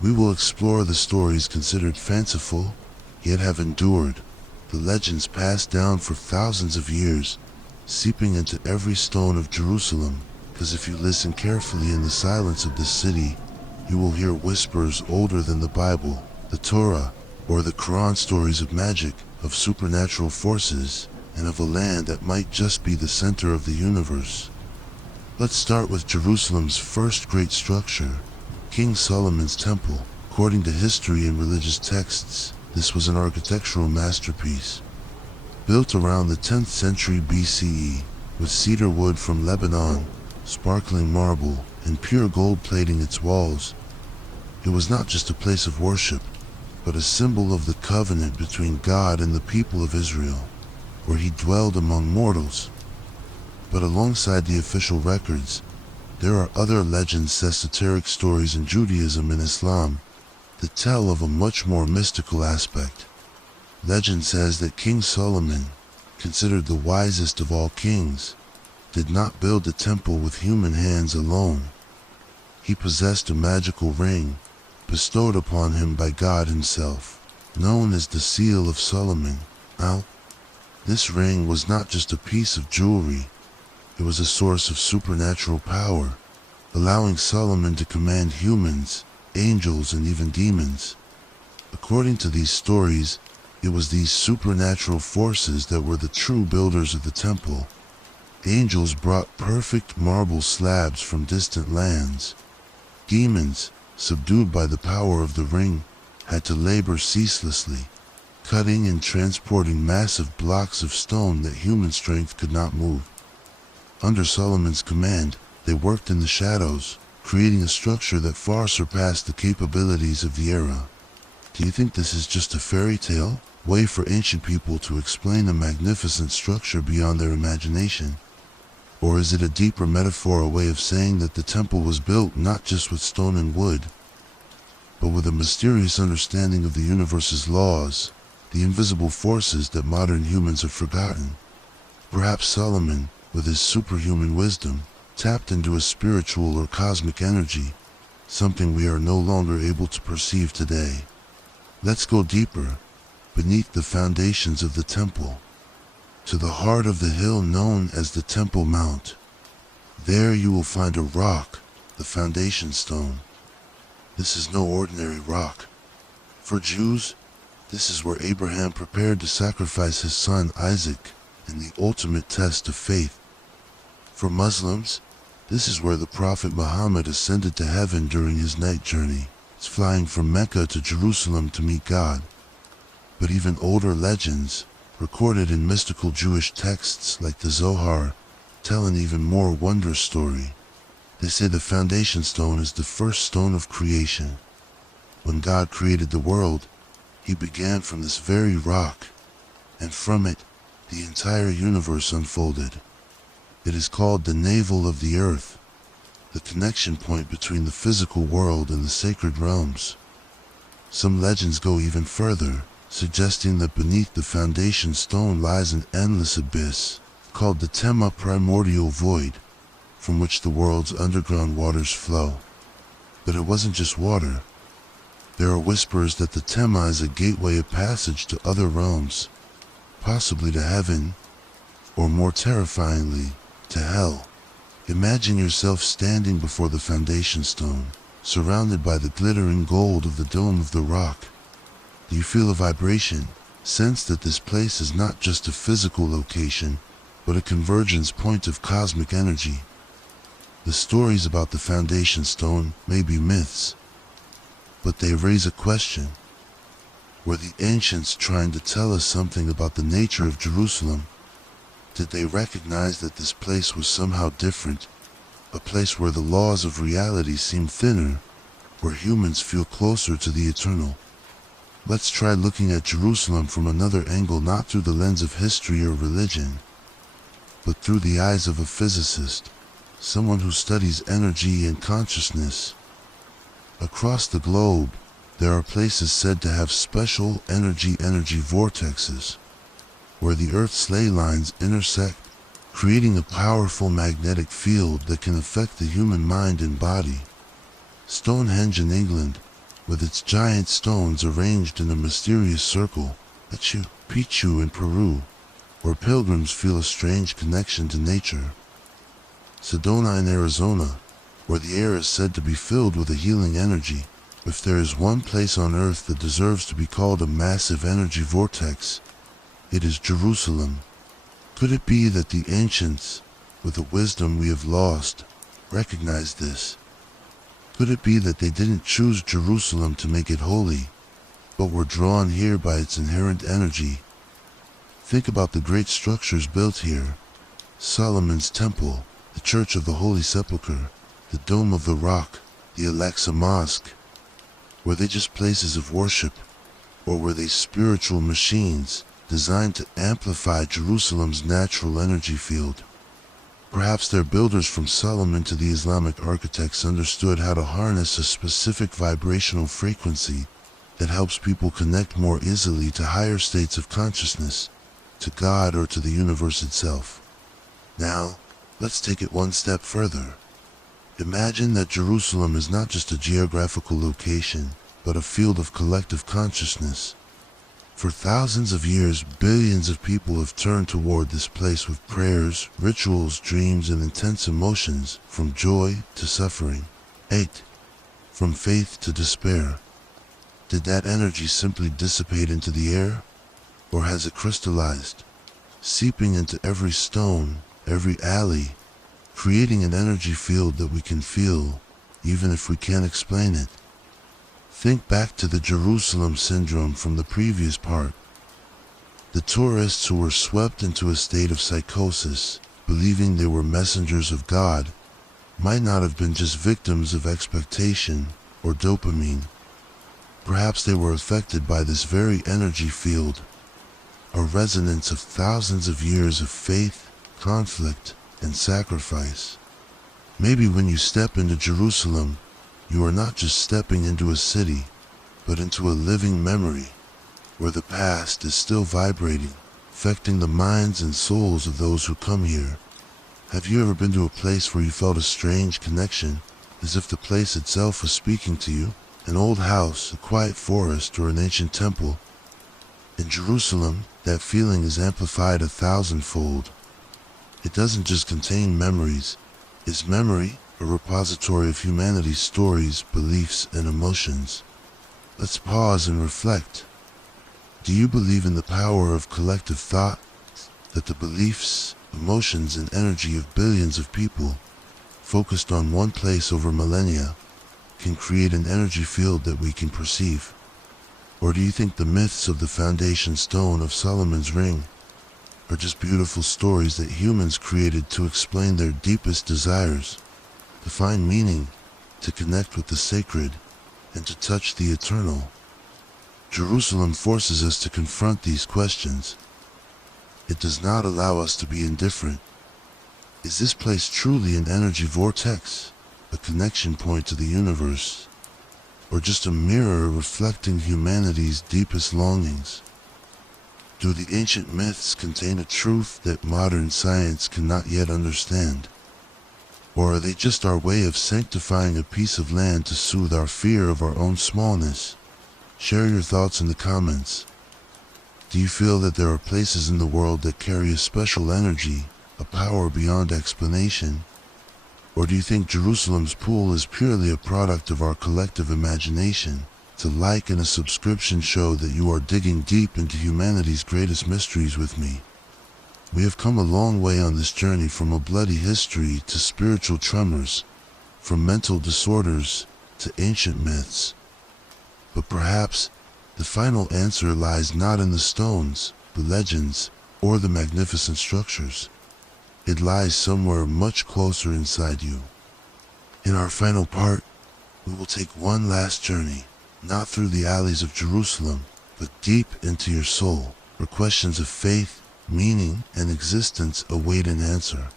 We will explore the stories considered fanciful, yet have endured, the legends passed down for thousands of years, seeping into every stone of Jerusalem, because if you listen carefully in the silence of this city, you will hear whispers older than the Bible, the Torah, or the Quran, stories of magic, of supernatural forces, and of a land that might just be the center of the universe. Let's start with Jerusalem's first great structure, King Solomon's Temple. According to history and religious texts, this was an architectural masterpiece. Built around the 10th century BCE, with cedar wood from Lebanon, sparkling marble, and pure gold plating its walls, it was not just a place of worship, but a symbol of the covenant between God and the people of Israel, where he dwelled among mortals. But alongside the official records, there are other legends, esoteric stories in Judaism and Islam that tell of a much more mystical aspect. Legend says that King Solomon, considered the wisest of all kings, did not build the temple with human hands alone. He possessed a magical ring, bestowed upon him by God himself, known as the Seal of Solomon. Now, this ring was not just a piece of jewelry, it was a source of supernatural power, allowing Solomon to command humans, angels, and even demons. According to these stories, it was these supernatural forces that were the true builders of the temple. Angels brought perfect marble slabs from distant lands. Demons, subdued by the power of the ring, had to labor ceaselessly, cutting and transporting massive blocks of stone that human strength could not move. Under Solomon's command, they worked in the shadows, creating a structure that far surpassed the capabilities of the era. Do you think this is just a fairy tale? Way for ancient people to explain a magnificent structure beyond their imagination? Or is it a deeper metaphor, a way of saying that the temple was built not just with stone and wood, but with a mysterious understanding of the universe's laws, the invisible forces that modern humans have forgotten? Perhaps Solomon, with his superhuman wisdom, tapped into a spiritual or cosmic energy, something we are no longer able to perceive today. Let's go deeper, beneath the foundations of the temple, to the heart of the hill known as the Temple Mount. There you will find a rock, the foundation stone. This is no ordinary rock. For Jews, This is where Abraham prepared to sacrifice his son Isaac in the ultimate test of faith. For Muslims, this is where the Prophet Muhammad ascended to heaven during his night journey, flying from Mecca to Jerusalem to meet God. But even older legends, recorded in mystical Jewish texts like the Zohar, tell an even more wondrous story. They say the foundation stone is the first stone of creation. When God created the world, he began from this very rock, and from it, the entire universe unfolded. It is called the navel of the earth, the connection point between the physical world and the sacred realms. Some legends go even further, suggesting that beneath the foundation stone lies an endless abyss, called the Tema primordial void, from which the world's underground waters flow. But it wasn't just water. There are whispers that the Tema is a gateway of passage to other realms, possibly to heaven, or more terrifyingly, to hell. Imagine yourself standing before the foundation stone, surrounded by the glittering gold of the dome of the rock. Do you feel a vibration? Sense that this place is not just a physical location, but a convergence point of cosmic energy. The stories about the foundation stone may be myths, but they raise a question. Were the ancients trying to tell us something about the nature of Jerusalem? Did they recognize that this place was somehow different, a place where the laws of reality seem thinner, where humans feel closer to the eternal? Let's try looking at Jerusalem from another angle, not through the lens of history or religion, but through the eyes of a physicist, someone who studies energy and consciousness. Across the globe, there are places said to have special energy vortexes, where the Earth's ley lines intersect, creating a powerful magnetic field that can affect the human mind and body. Stonehenge in England, with its giant stones arranged in a mysterious circle, Machu Picchu in Peru, where pilgrims feel a strange connection to nature. Sedona in Arizona, where the air is said to be filled with a healing energy. If there is one place on Earth that deserves to be called a massive energy vortex, it is Jerusalem. Could it be that the ancients, with the wisdom we have lost, recognized this? Could it be that they didn't choose Jerusalem to make it holy, but were drawn here by its inherent energy? Think about the great structures built here: Solomon's Temple, the Church of the Holy Sepulchre, the Dome of the Rock, the Al-Aqsa Mosque. Were they just places of worship, or were they spiritual machines designed to amplify Jerusalem's natural energy field? Perhaps their builders, from Solomon to the Islamic architects, understood how to harness a specific vibrational frequency that helps people connect more easily to higher states of consciousness, to God or to the universe itself. Now, let's take it one step further. Imagine that Jerusalem is not just a geographical location, but a field of collective consciousness. For thousands of years, billions of people have turned toward this place with prayers, rituals, dreams, and intense emotions, from joy to suffering. 8. From faith to despair. Did that energy simply dissipate into the air? Or has it crystallized, seeping into every stone, every alley, creating an energy field that we can feel, even if we can't explain it? Think back to the Jerusalem syndrome from the previous part. The tourists who were swept into a state of psychosis, believing they were messengers of God, might not have been just victims of expectation or dopamine. Perhaps they were affected by this very energy field, a resonance of thousands of years of faith, conflict, and sacrifice. Maybe when you step into Jerusalem, you are not just stepping into a city, but into a living memory, where the past is still vibrating, affecting the minds and souls of those who come here. Have you ever been to a place where you felt a strange connection, as if the place itself was speaking to you? An old house, a quiet forest, or an ancient temple? In Jerusalem, that feeling is amplified 1,000-fold. It doesn't just contain memories. Is memory a repository of humanity's stories, beliefs, and emotions? Let's pause and reflect. Do you believe in the power of collective thought? That the beliefs, emotions, and energy of billions of people, focused on one place over millennia, can create an energy field that we can perceive? Or do you think the myths of the foundation stone of Solomon's ring are just beautiful stories that humans created to explain their deepest desires, to find meaning, to connect with the sacred, and to touch the eternal? Jerusalem forces us to confront these questions. It does not allow us to be indifferent. Is this place truly an energy vortex, a connection point to the universe, or just a mirror reflecting humanity's deepest longings? Do the ancient myths contain a truth that modern science cannot yet understand? Or are they just our way of sanctifying a piece of land to soothe our fear of our own smallness? Share your thoughts in the comments. Do you feel that there are places in the world that carry a special energy, a power beyond explanation? Or do you think Jerusalem's pool is purely a product of our collective imagination? To like and a subscription show that you are digging deep into humanity's greatest mysteries with me. We have come a long way on this journey, from a bloody history to spiritual tremors, from mental disorders to ancient myths. But perhaps the final answer lies not in the stones, the legends, or the magnificent structures. It lies somewhere much closer inside you. In our final part, we will take one last journey, not through the alleys of Jerusalem, but deep into your soul, where questions of faith, meaning, and existence await an answer.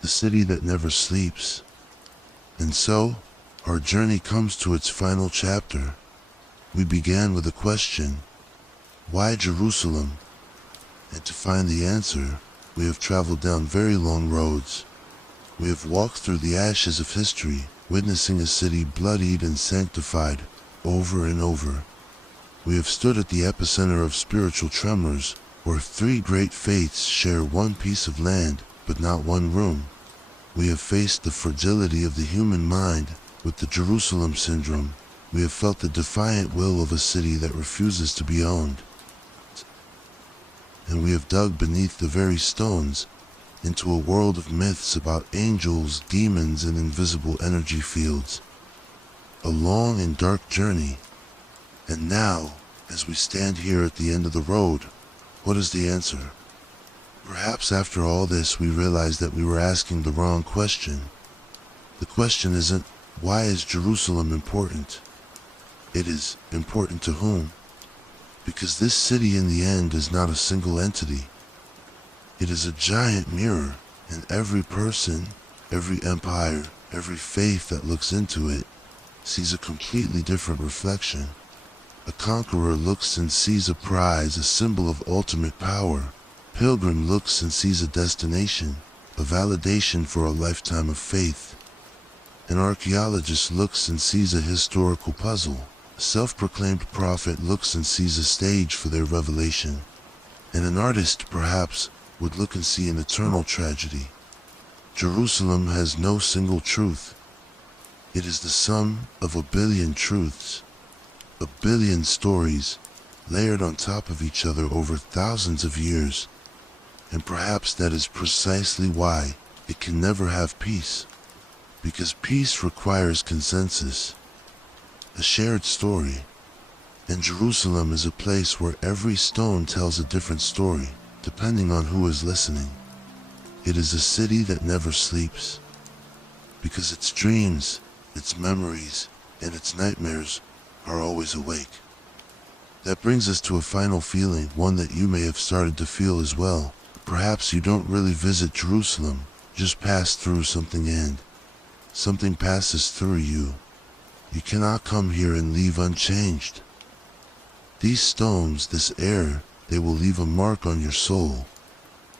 The city that never sleeps. And so, our journey comes to its final chapter. We began with a question: why Jerusalem? And to find the answer, we have traveled down very long roads. We have walked through the ashes of history, witnessing a city bloodied and sanctified over and over. We have stood at the epicenter of spiritual tremors, where three great faiths share one piece of land, but not one room. We have faced the fragility of the human mind with the Jerusalem syndrome. We have felt the defiant will of a city that refuses to be owned. And we have dug beneath the very stones into a world of myths about angels, demons, and invisible energy fields. A long and dark journey. And now, as we stand here at the end of the road, what is the answer? Perhaps after all this we realize that we were asking the wrong question. The question isn't, why is Jerusalem important? It is, important to whom? Because this city in the end is not a single entity. It is a giant mirror, and every person, every empire, every faith that looks into it sees a completely different reflection. A conqueror looks and sees a prize, a symbol of ultimate power. Pilgrim looks and sees a destination, a validation for a lifetime of faith. An archaeologist looks and sees a historical puzzle. A self-proclaimed prophet looks and sees a stage for their revelation. And an artist, perhaps, would look and see an eternal tragedy. Jerusalem has no single truth. It is the sum of a billion truths, a billion stories, layered on top of each other over thousands of years. And perhaps that is precisely why it can never have peace. Because peace requires consensus, a shared story. And Jerusalem is a place where every stone tells a different story, depending on who is listening. It is a city that never sleeps, because its dreams, its memories, and its nightmares are always awake. That brings us to a final feeling, one that you may have started to feel as well. Perhaps you don't really visit Jerusalem, just pass through something, and something passes through you. You cannot come here and leave unchanged. These stones, this air, they will leave a mark on your soul.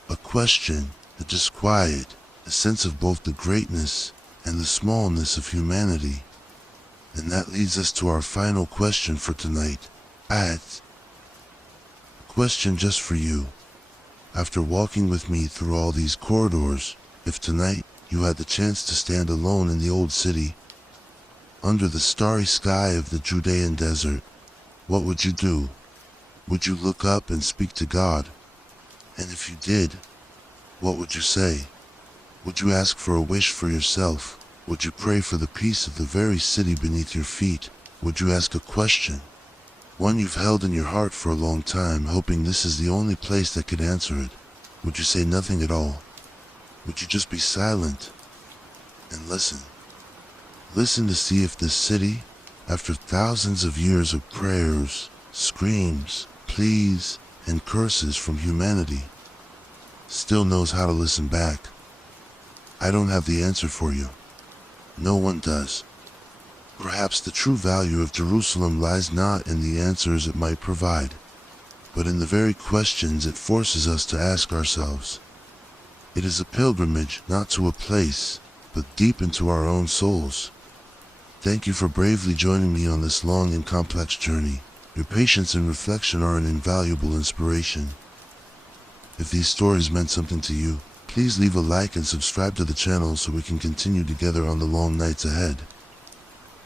A question, a disquiet, a sense of both the greatness and the smallness of humanity. And that leads us to our final question for tonight. A question just for you. After walking with me through all these corridors, if tonight you had the chance to stand alone in the old city, under the starry sky of the Judean desert, what would you do? Would you look up and speak to God? And if you did, what would you say? Would you ask for a wish for yourself? Would you pray for the peace of the very city beneath your feet? Would you ask a question? One you've held in your heart for a long time, hoping this is the only place that could answer it. Would you say nothing at all? Would you just be silent and listen? Listen to see if this city, after thousands of years of prayers, screams, pleas, and curses from humanity, still knows how to listen back. I don't have the answer for you. No one does. Perhaps the true value of Jerusalem lies not in the answers it might provide, but in the very questions it forces us to ask ourselves. It is a pilgrimage not to a place, but deep into our own souls. Thank you for bravely joining me on this long and complex journey. Your patience and reflection are an invaluable inspiration. If these stories meant something to you, please leave a like and subscribe to the channel so we can continue together on the long nights ahead.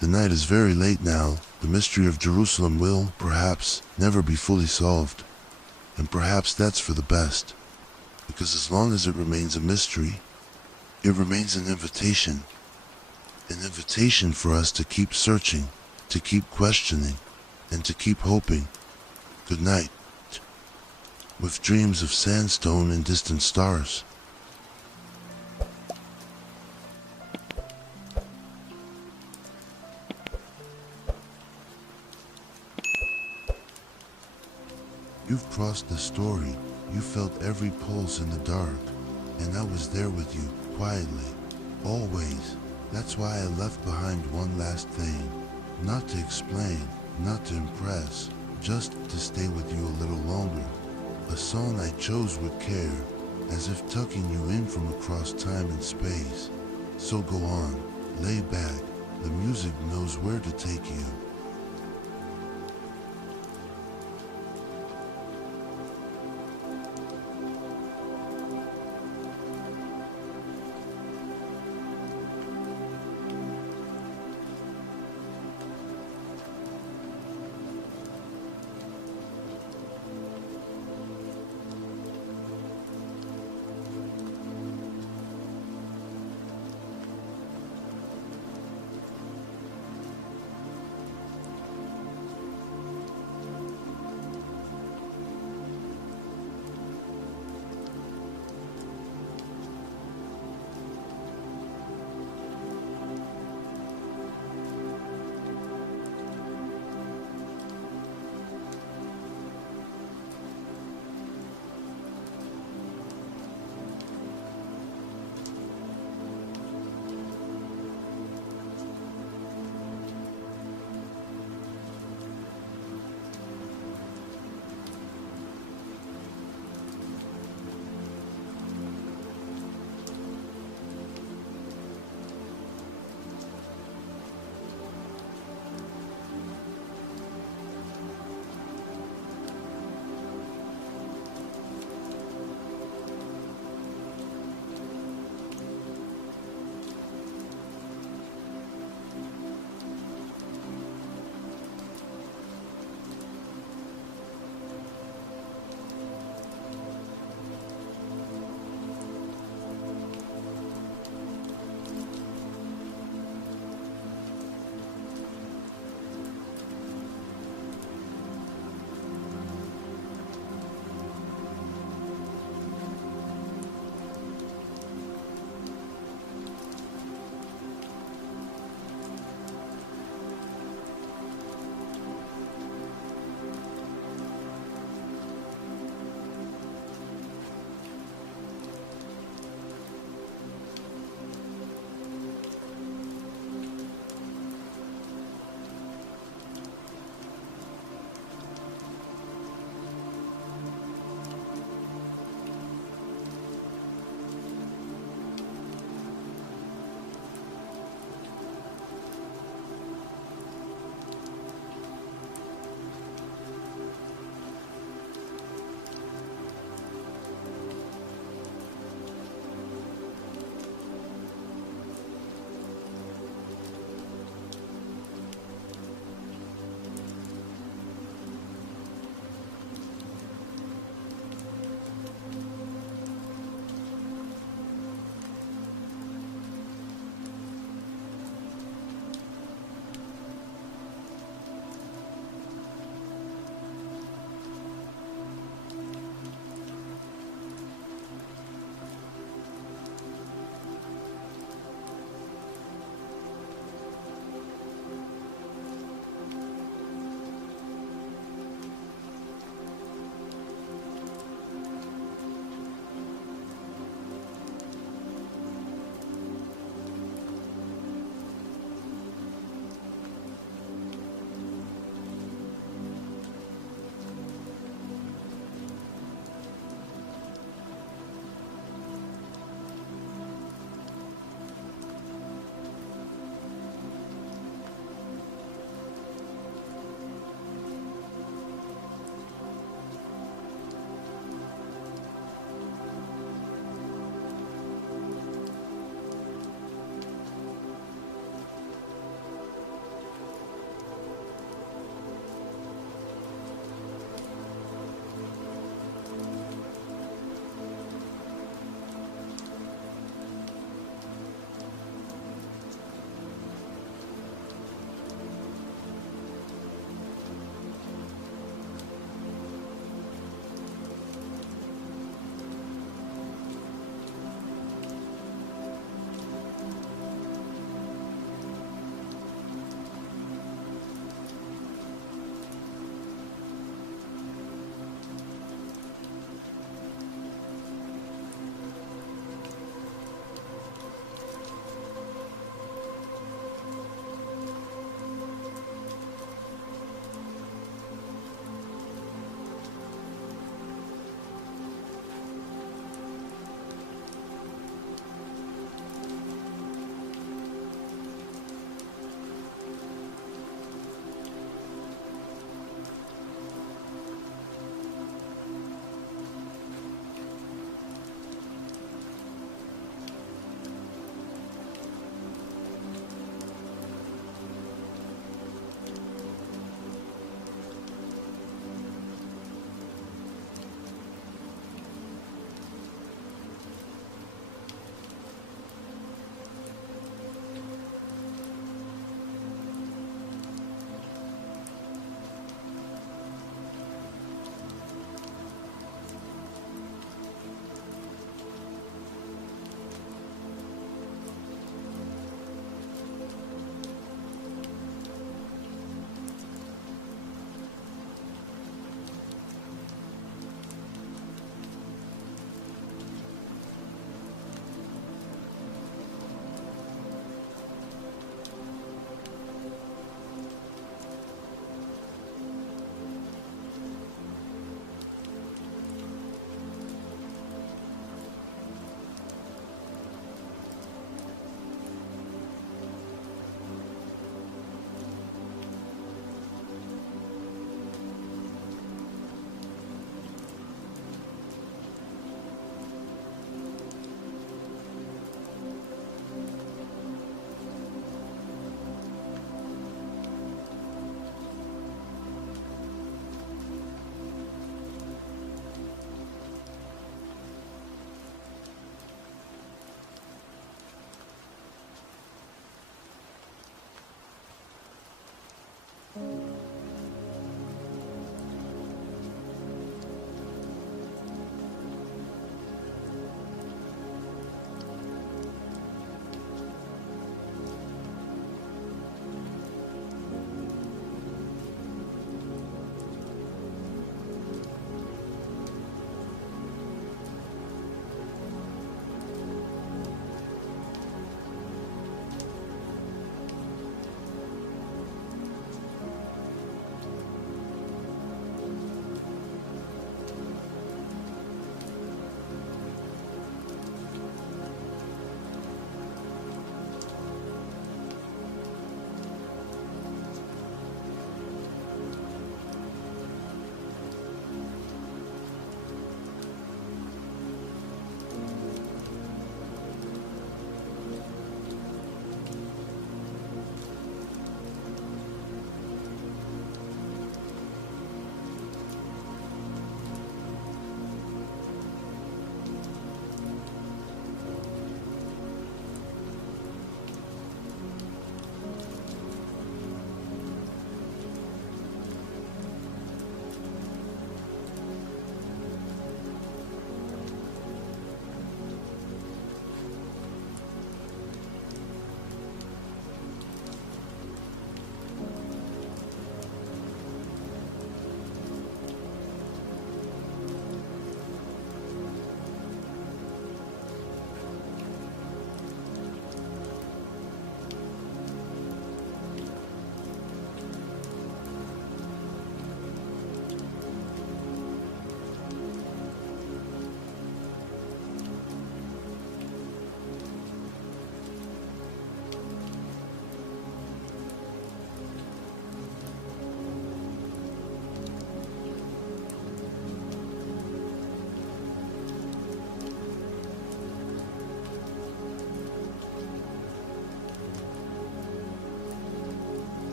The night is very late now. The mystery of Jerusalem will, perhaps, never be fully solved. And perhaps that's for the best. Because as long as it remains a mystery, it remains an invitation. An invitation for us to keep searching, to keep questioning, and to keep hoping. Good night. With dreams of sandstone and distant stars. You've crossed the story. You felt every pulse in the dark. And I was there with you, quietly. Always. That's why I left behind one last thing. Not to explain, not to impress, just to stay with you a little longer. A song I chose with care, as if tucking you in from across time and space. So go on, lay back. The music knows where to take you.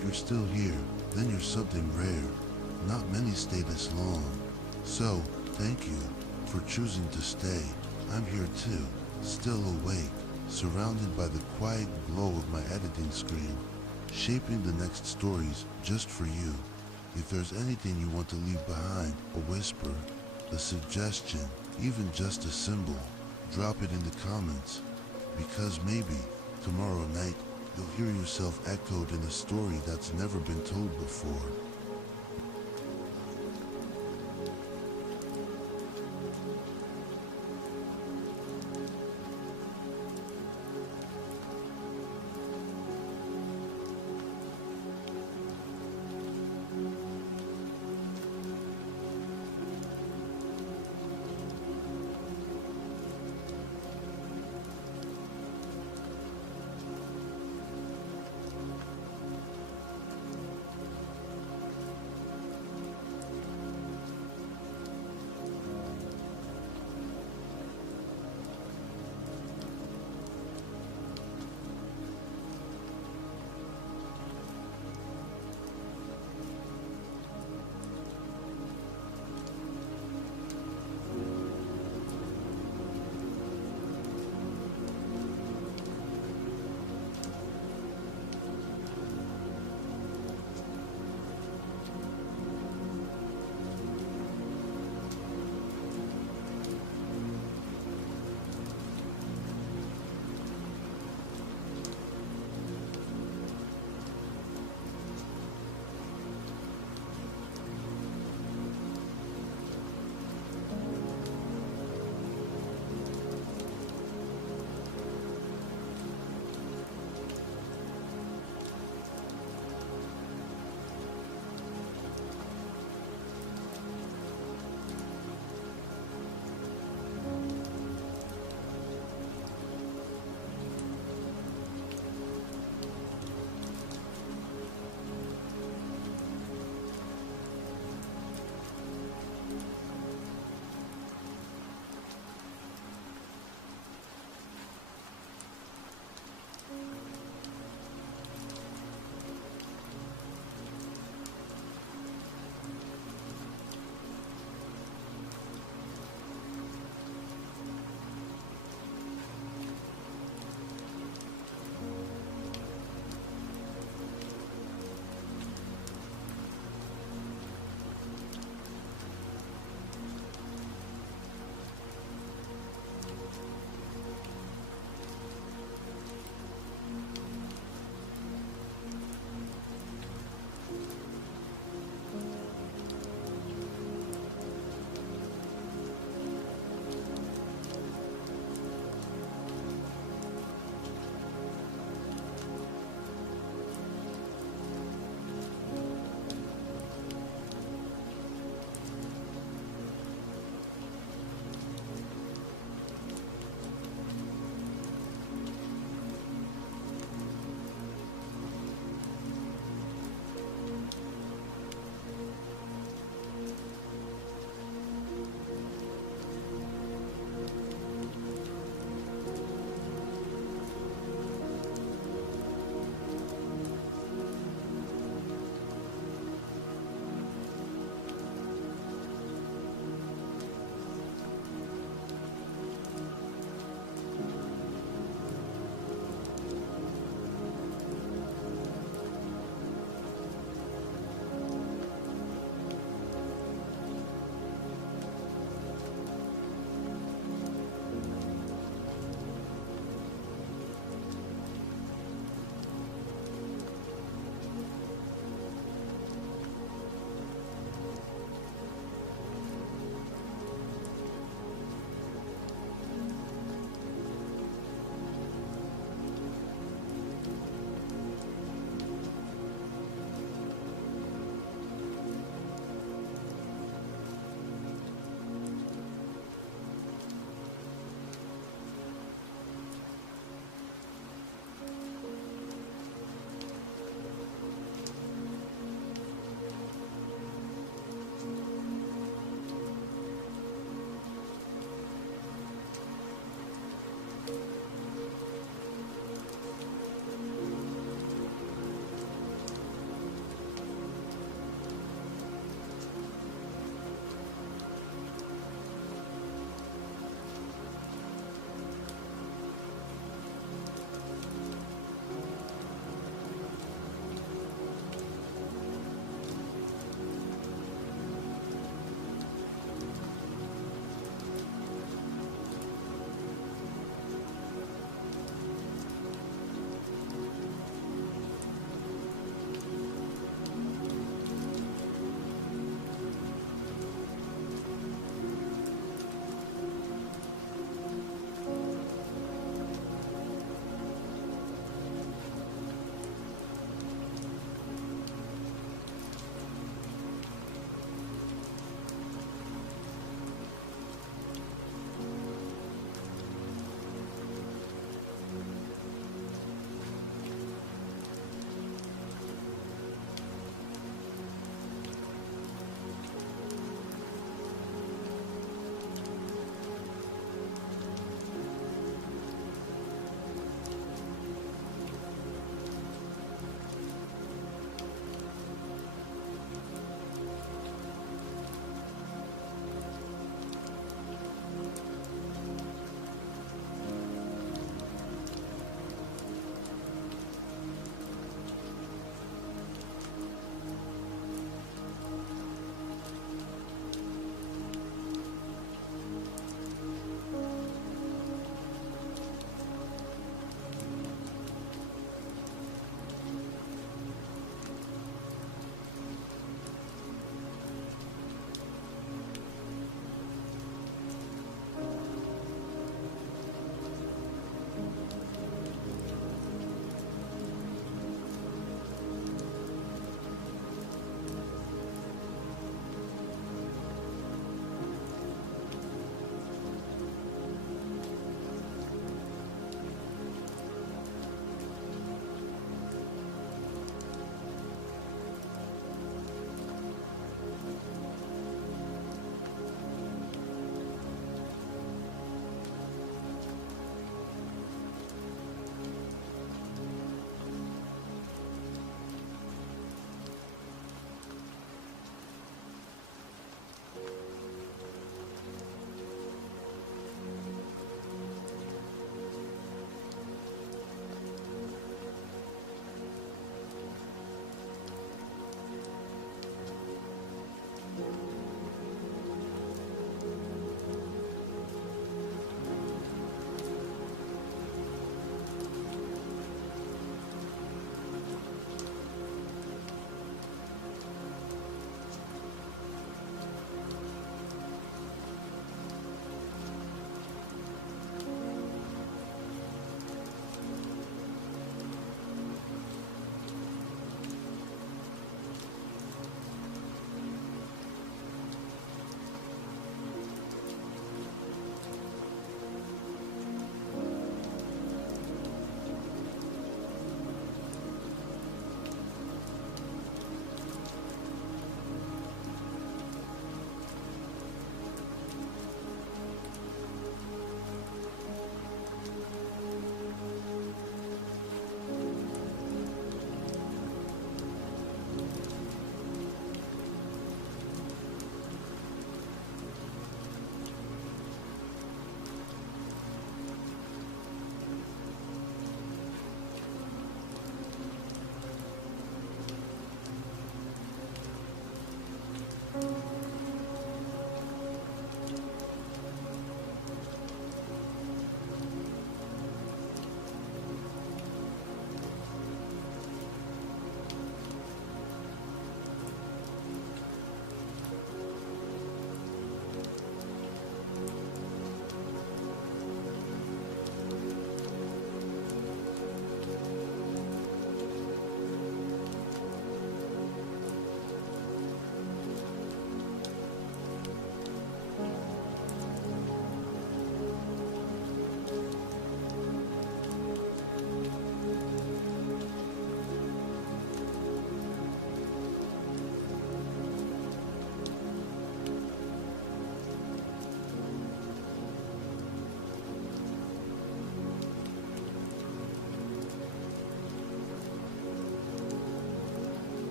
If you're still here, then you're something rare. Not many stay this long. So, thank you for choosing to stay. I'm here too, still awake, surrounded by the quiet glow of my editing screen, shaping the next stories just for you. If there's anything you want to leave behind, a whisper, a suggestion, even just a symbol, drop it in the comments. Because maybe, tomorrow night, you'll hear yourself echoed in a story that's never been told before.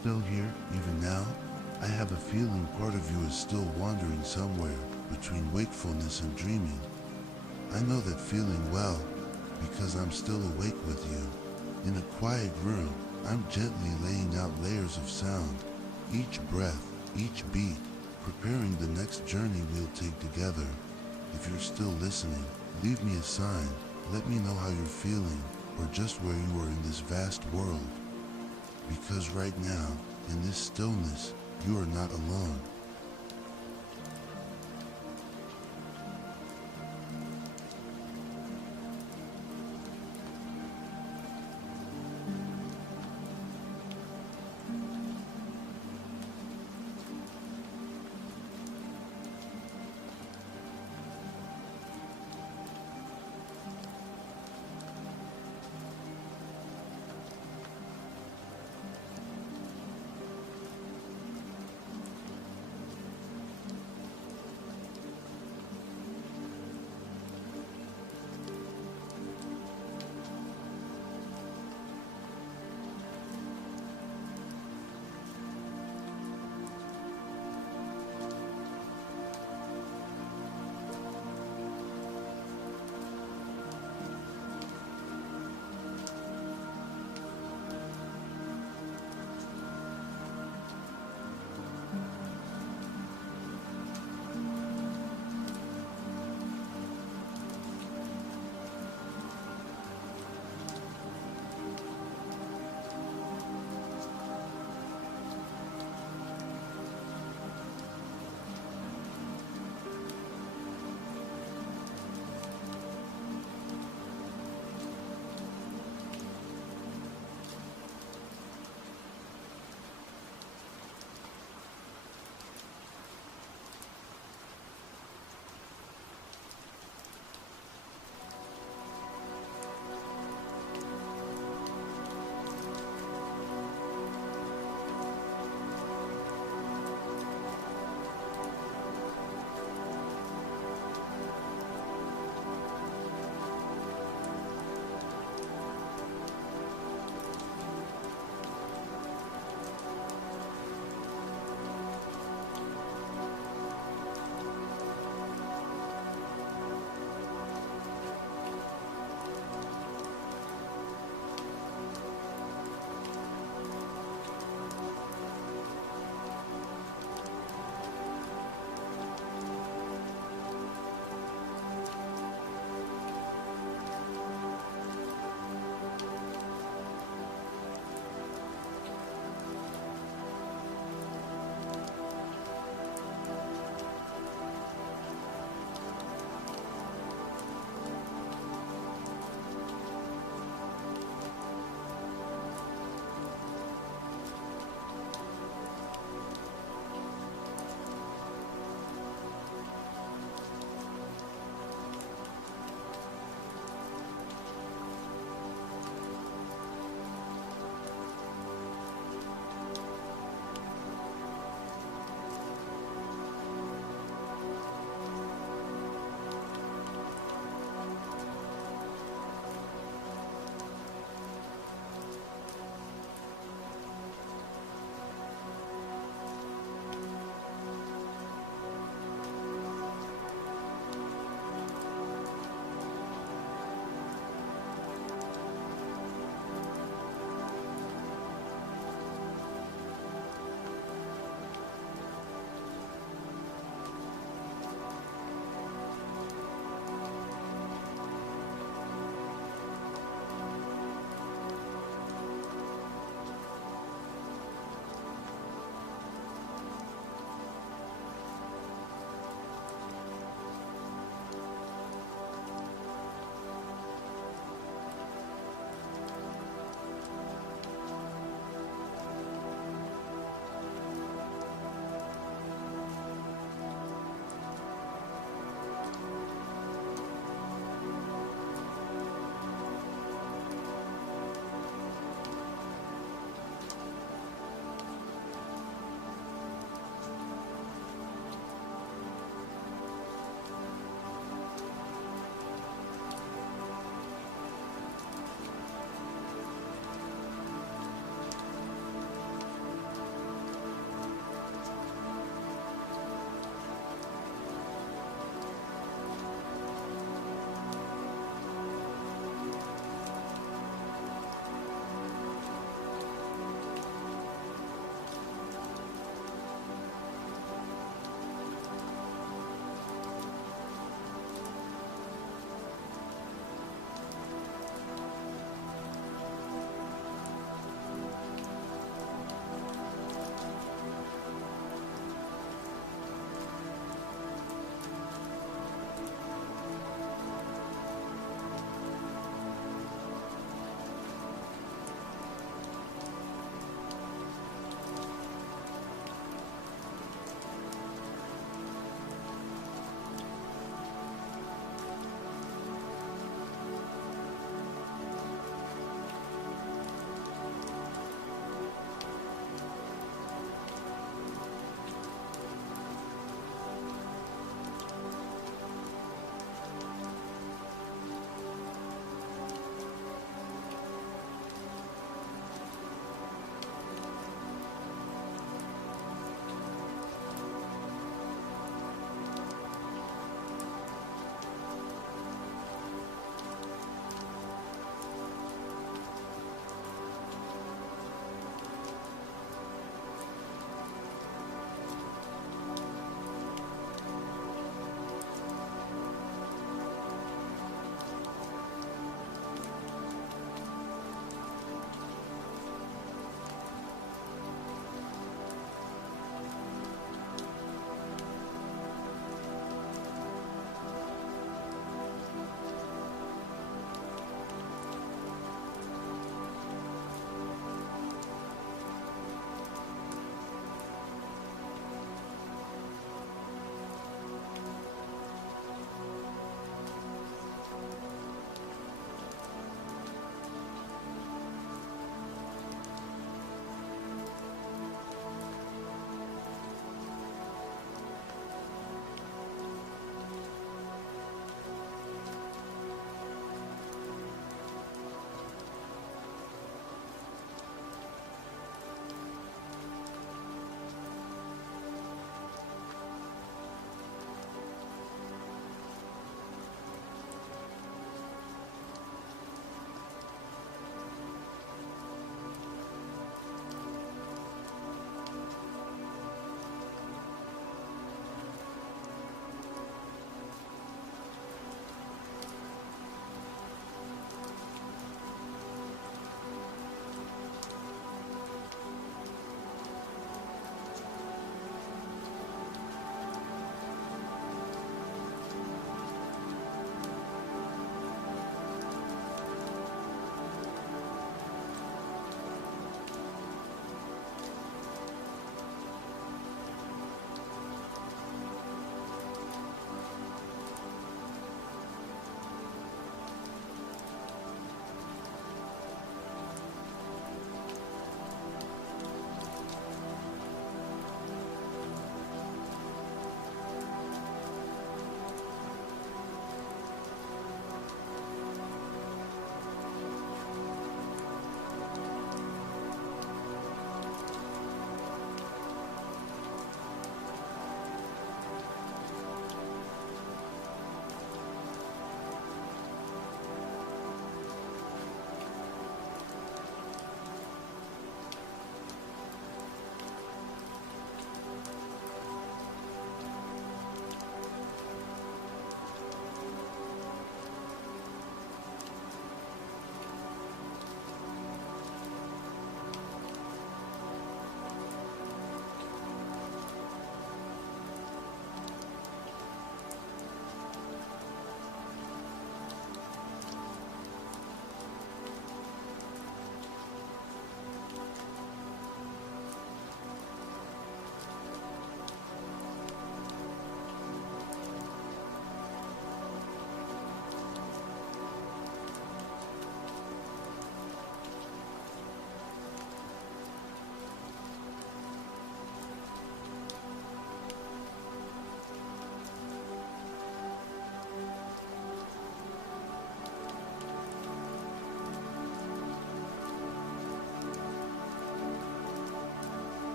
still here, even now? I have a feeling part of you is still wandering somewhere between wakefulness and dreaming. I know that feeling well because I'm still awake with you. In a quiet room, I'm gently laying out layers of sound, each breath, each beat, preparing the next journey we'll take together. If you're still listening, leave me a sign. Let me know how you're feeling or just where you are in this vast world. Because right now, in this stillness, you are not alone.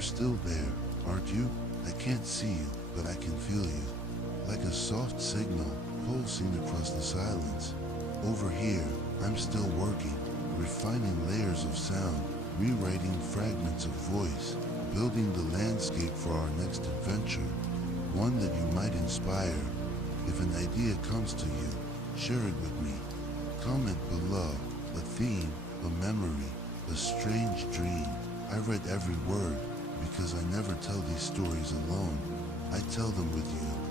You're still there, aren't you? I can't see you, but I can feel you. Like a soft signal pulsing across the silence. Over here, I'm still working, refining layers of sound, rewriting fragments of voice, building the landscape for our next adventure. One that you might inspire. If an idea comes to you, share it with me. Comment below. A theme, a memory, a strange dream. I read every word because I never tell these stories alone. I tell them with you.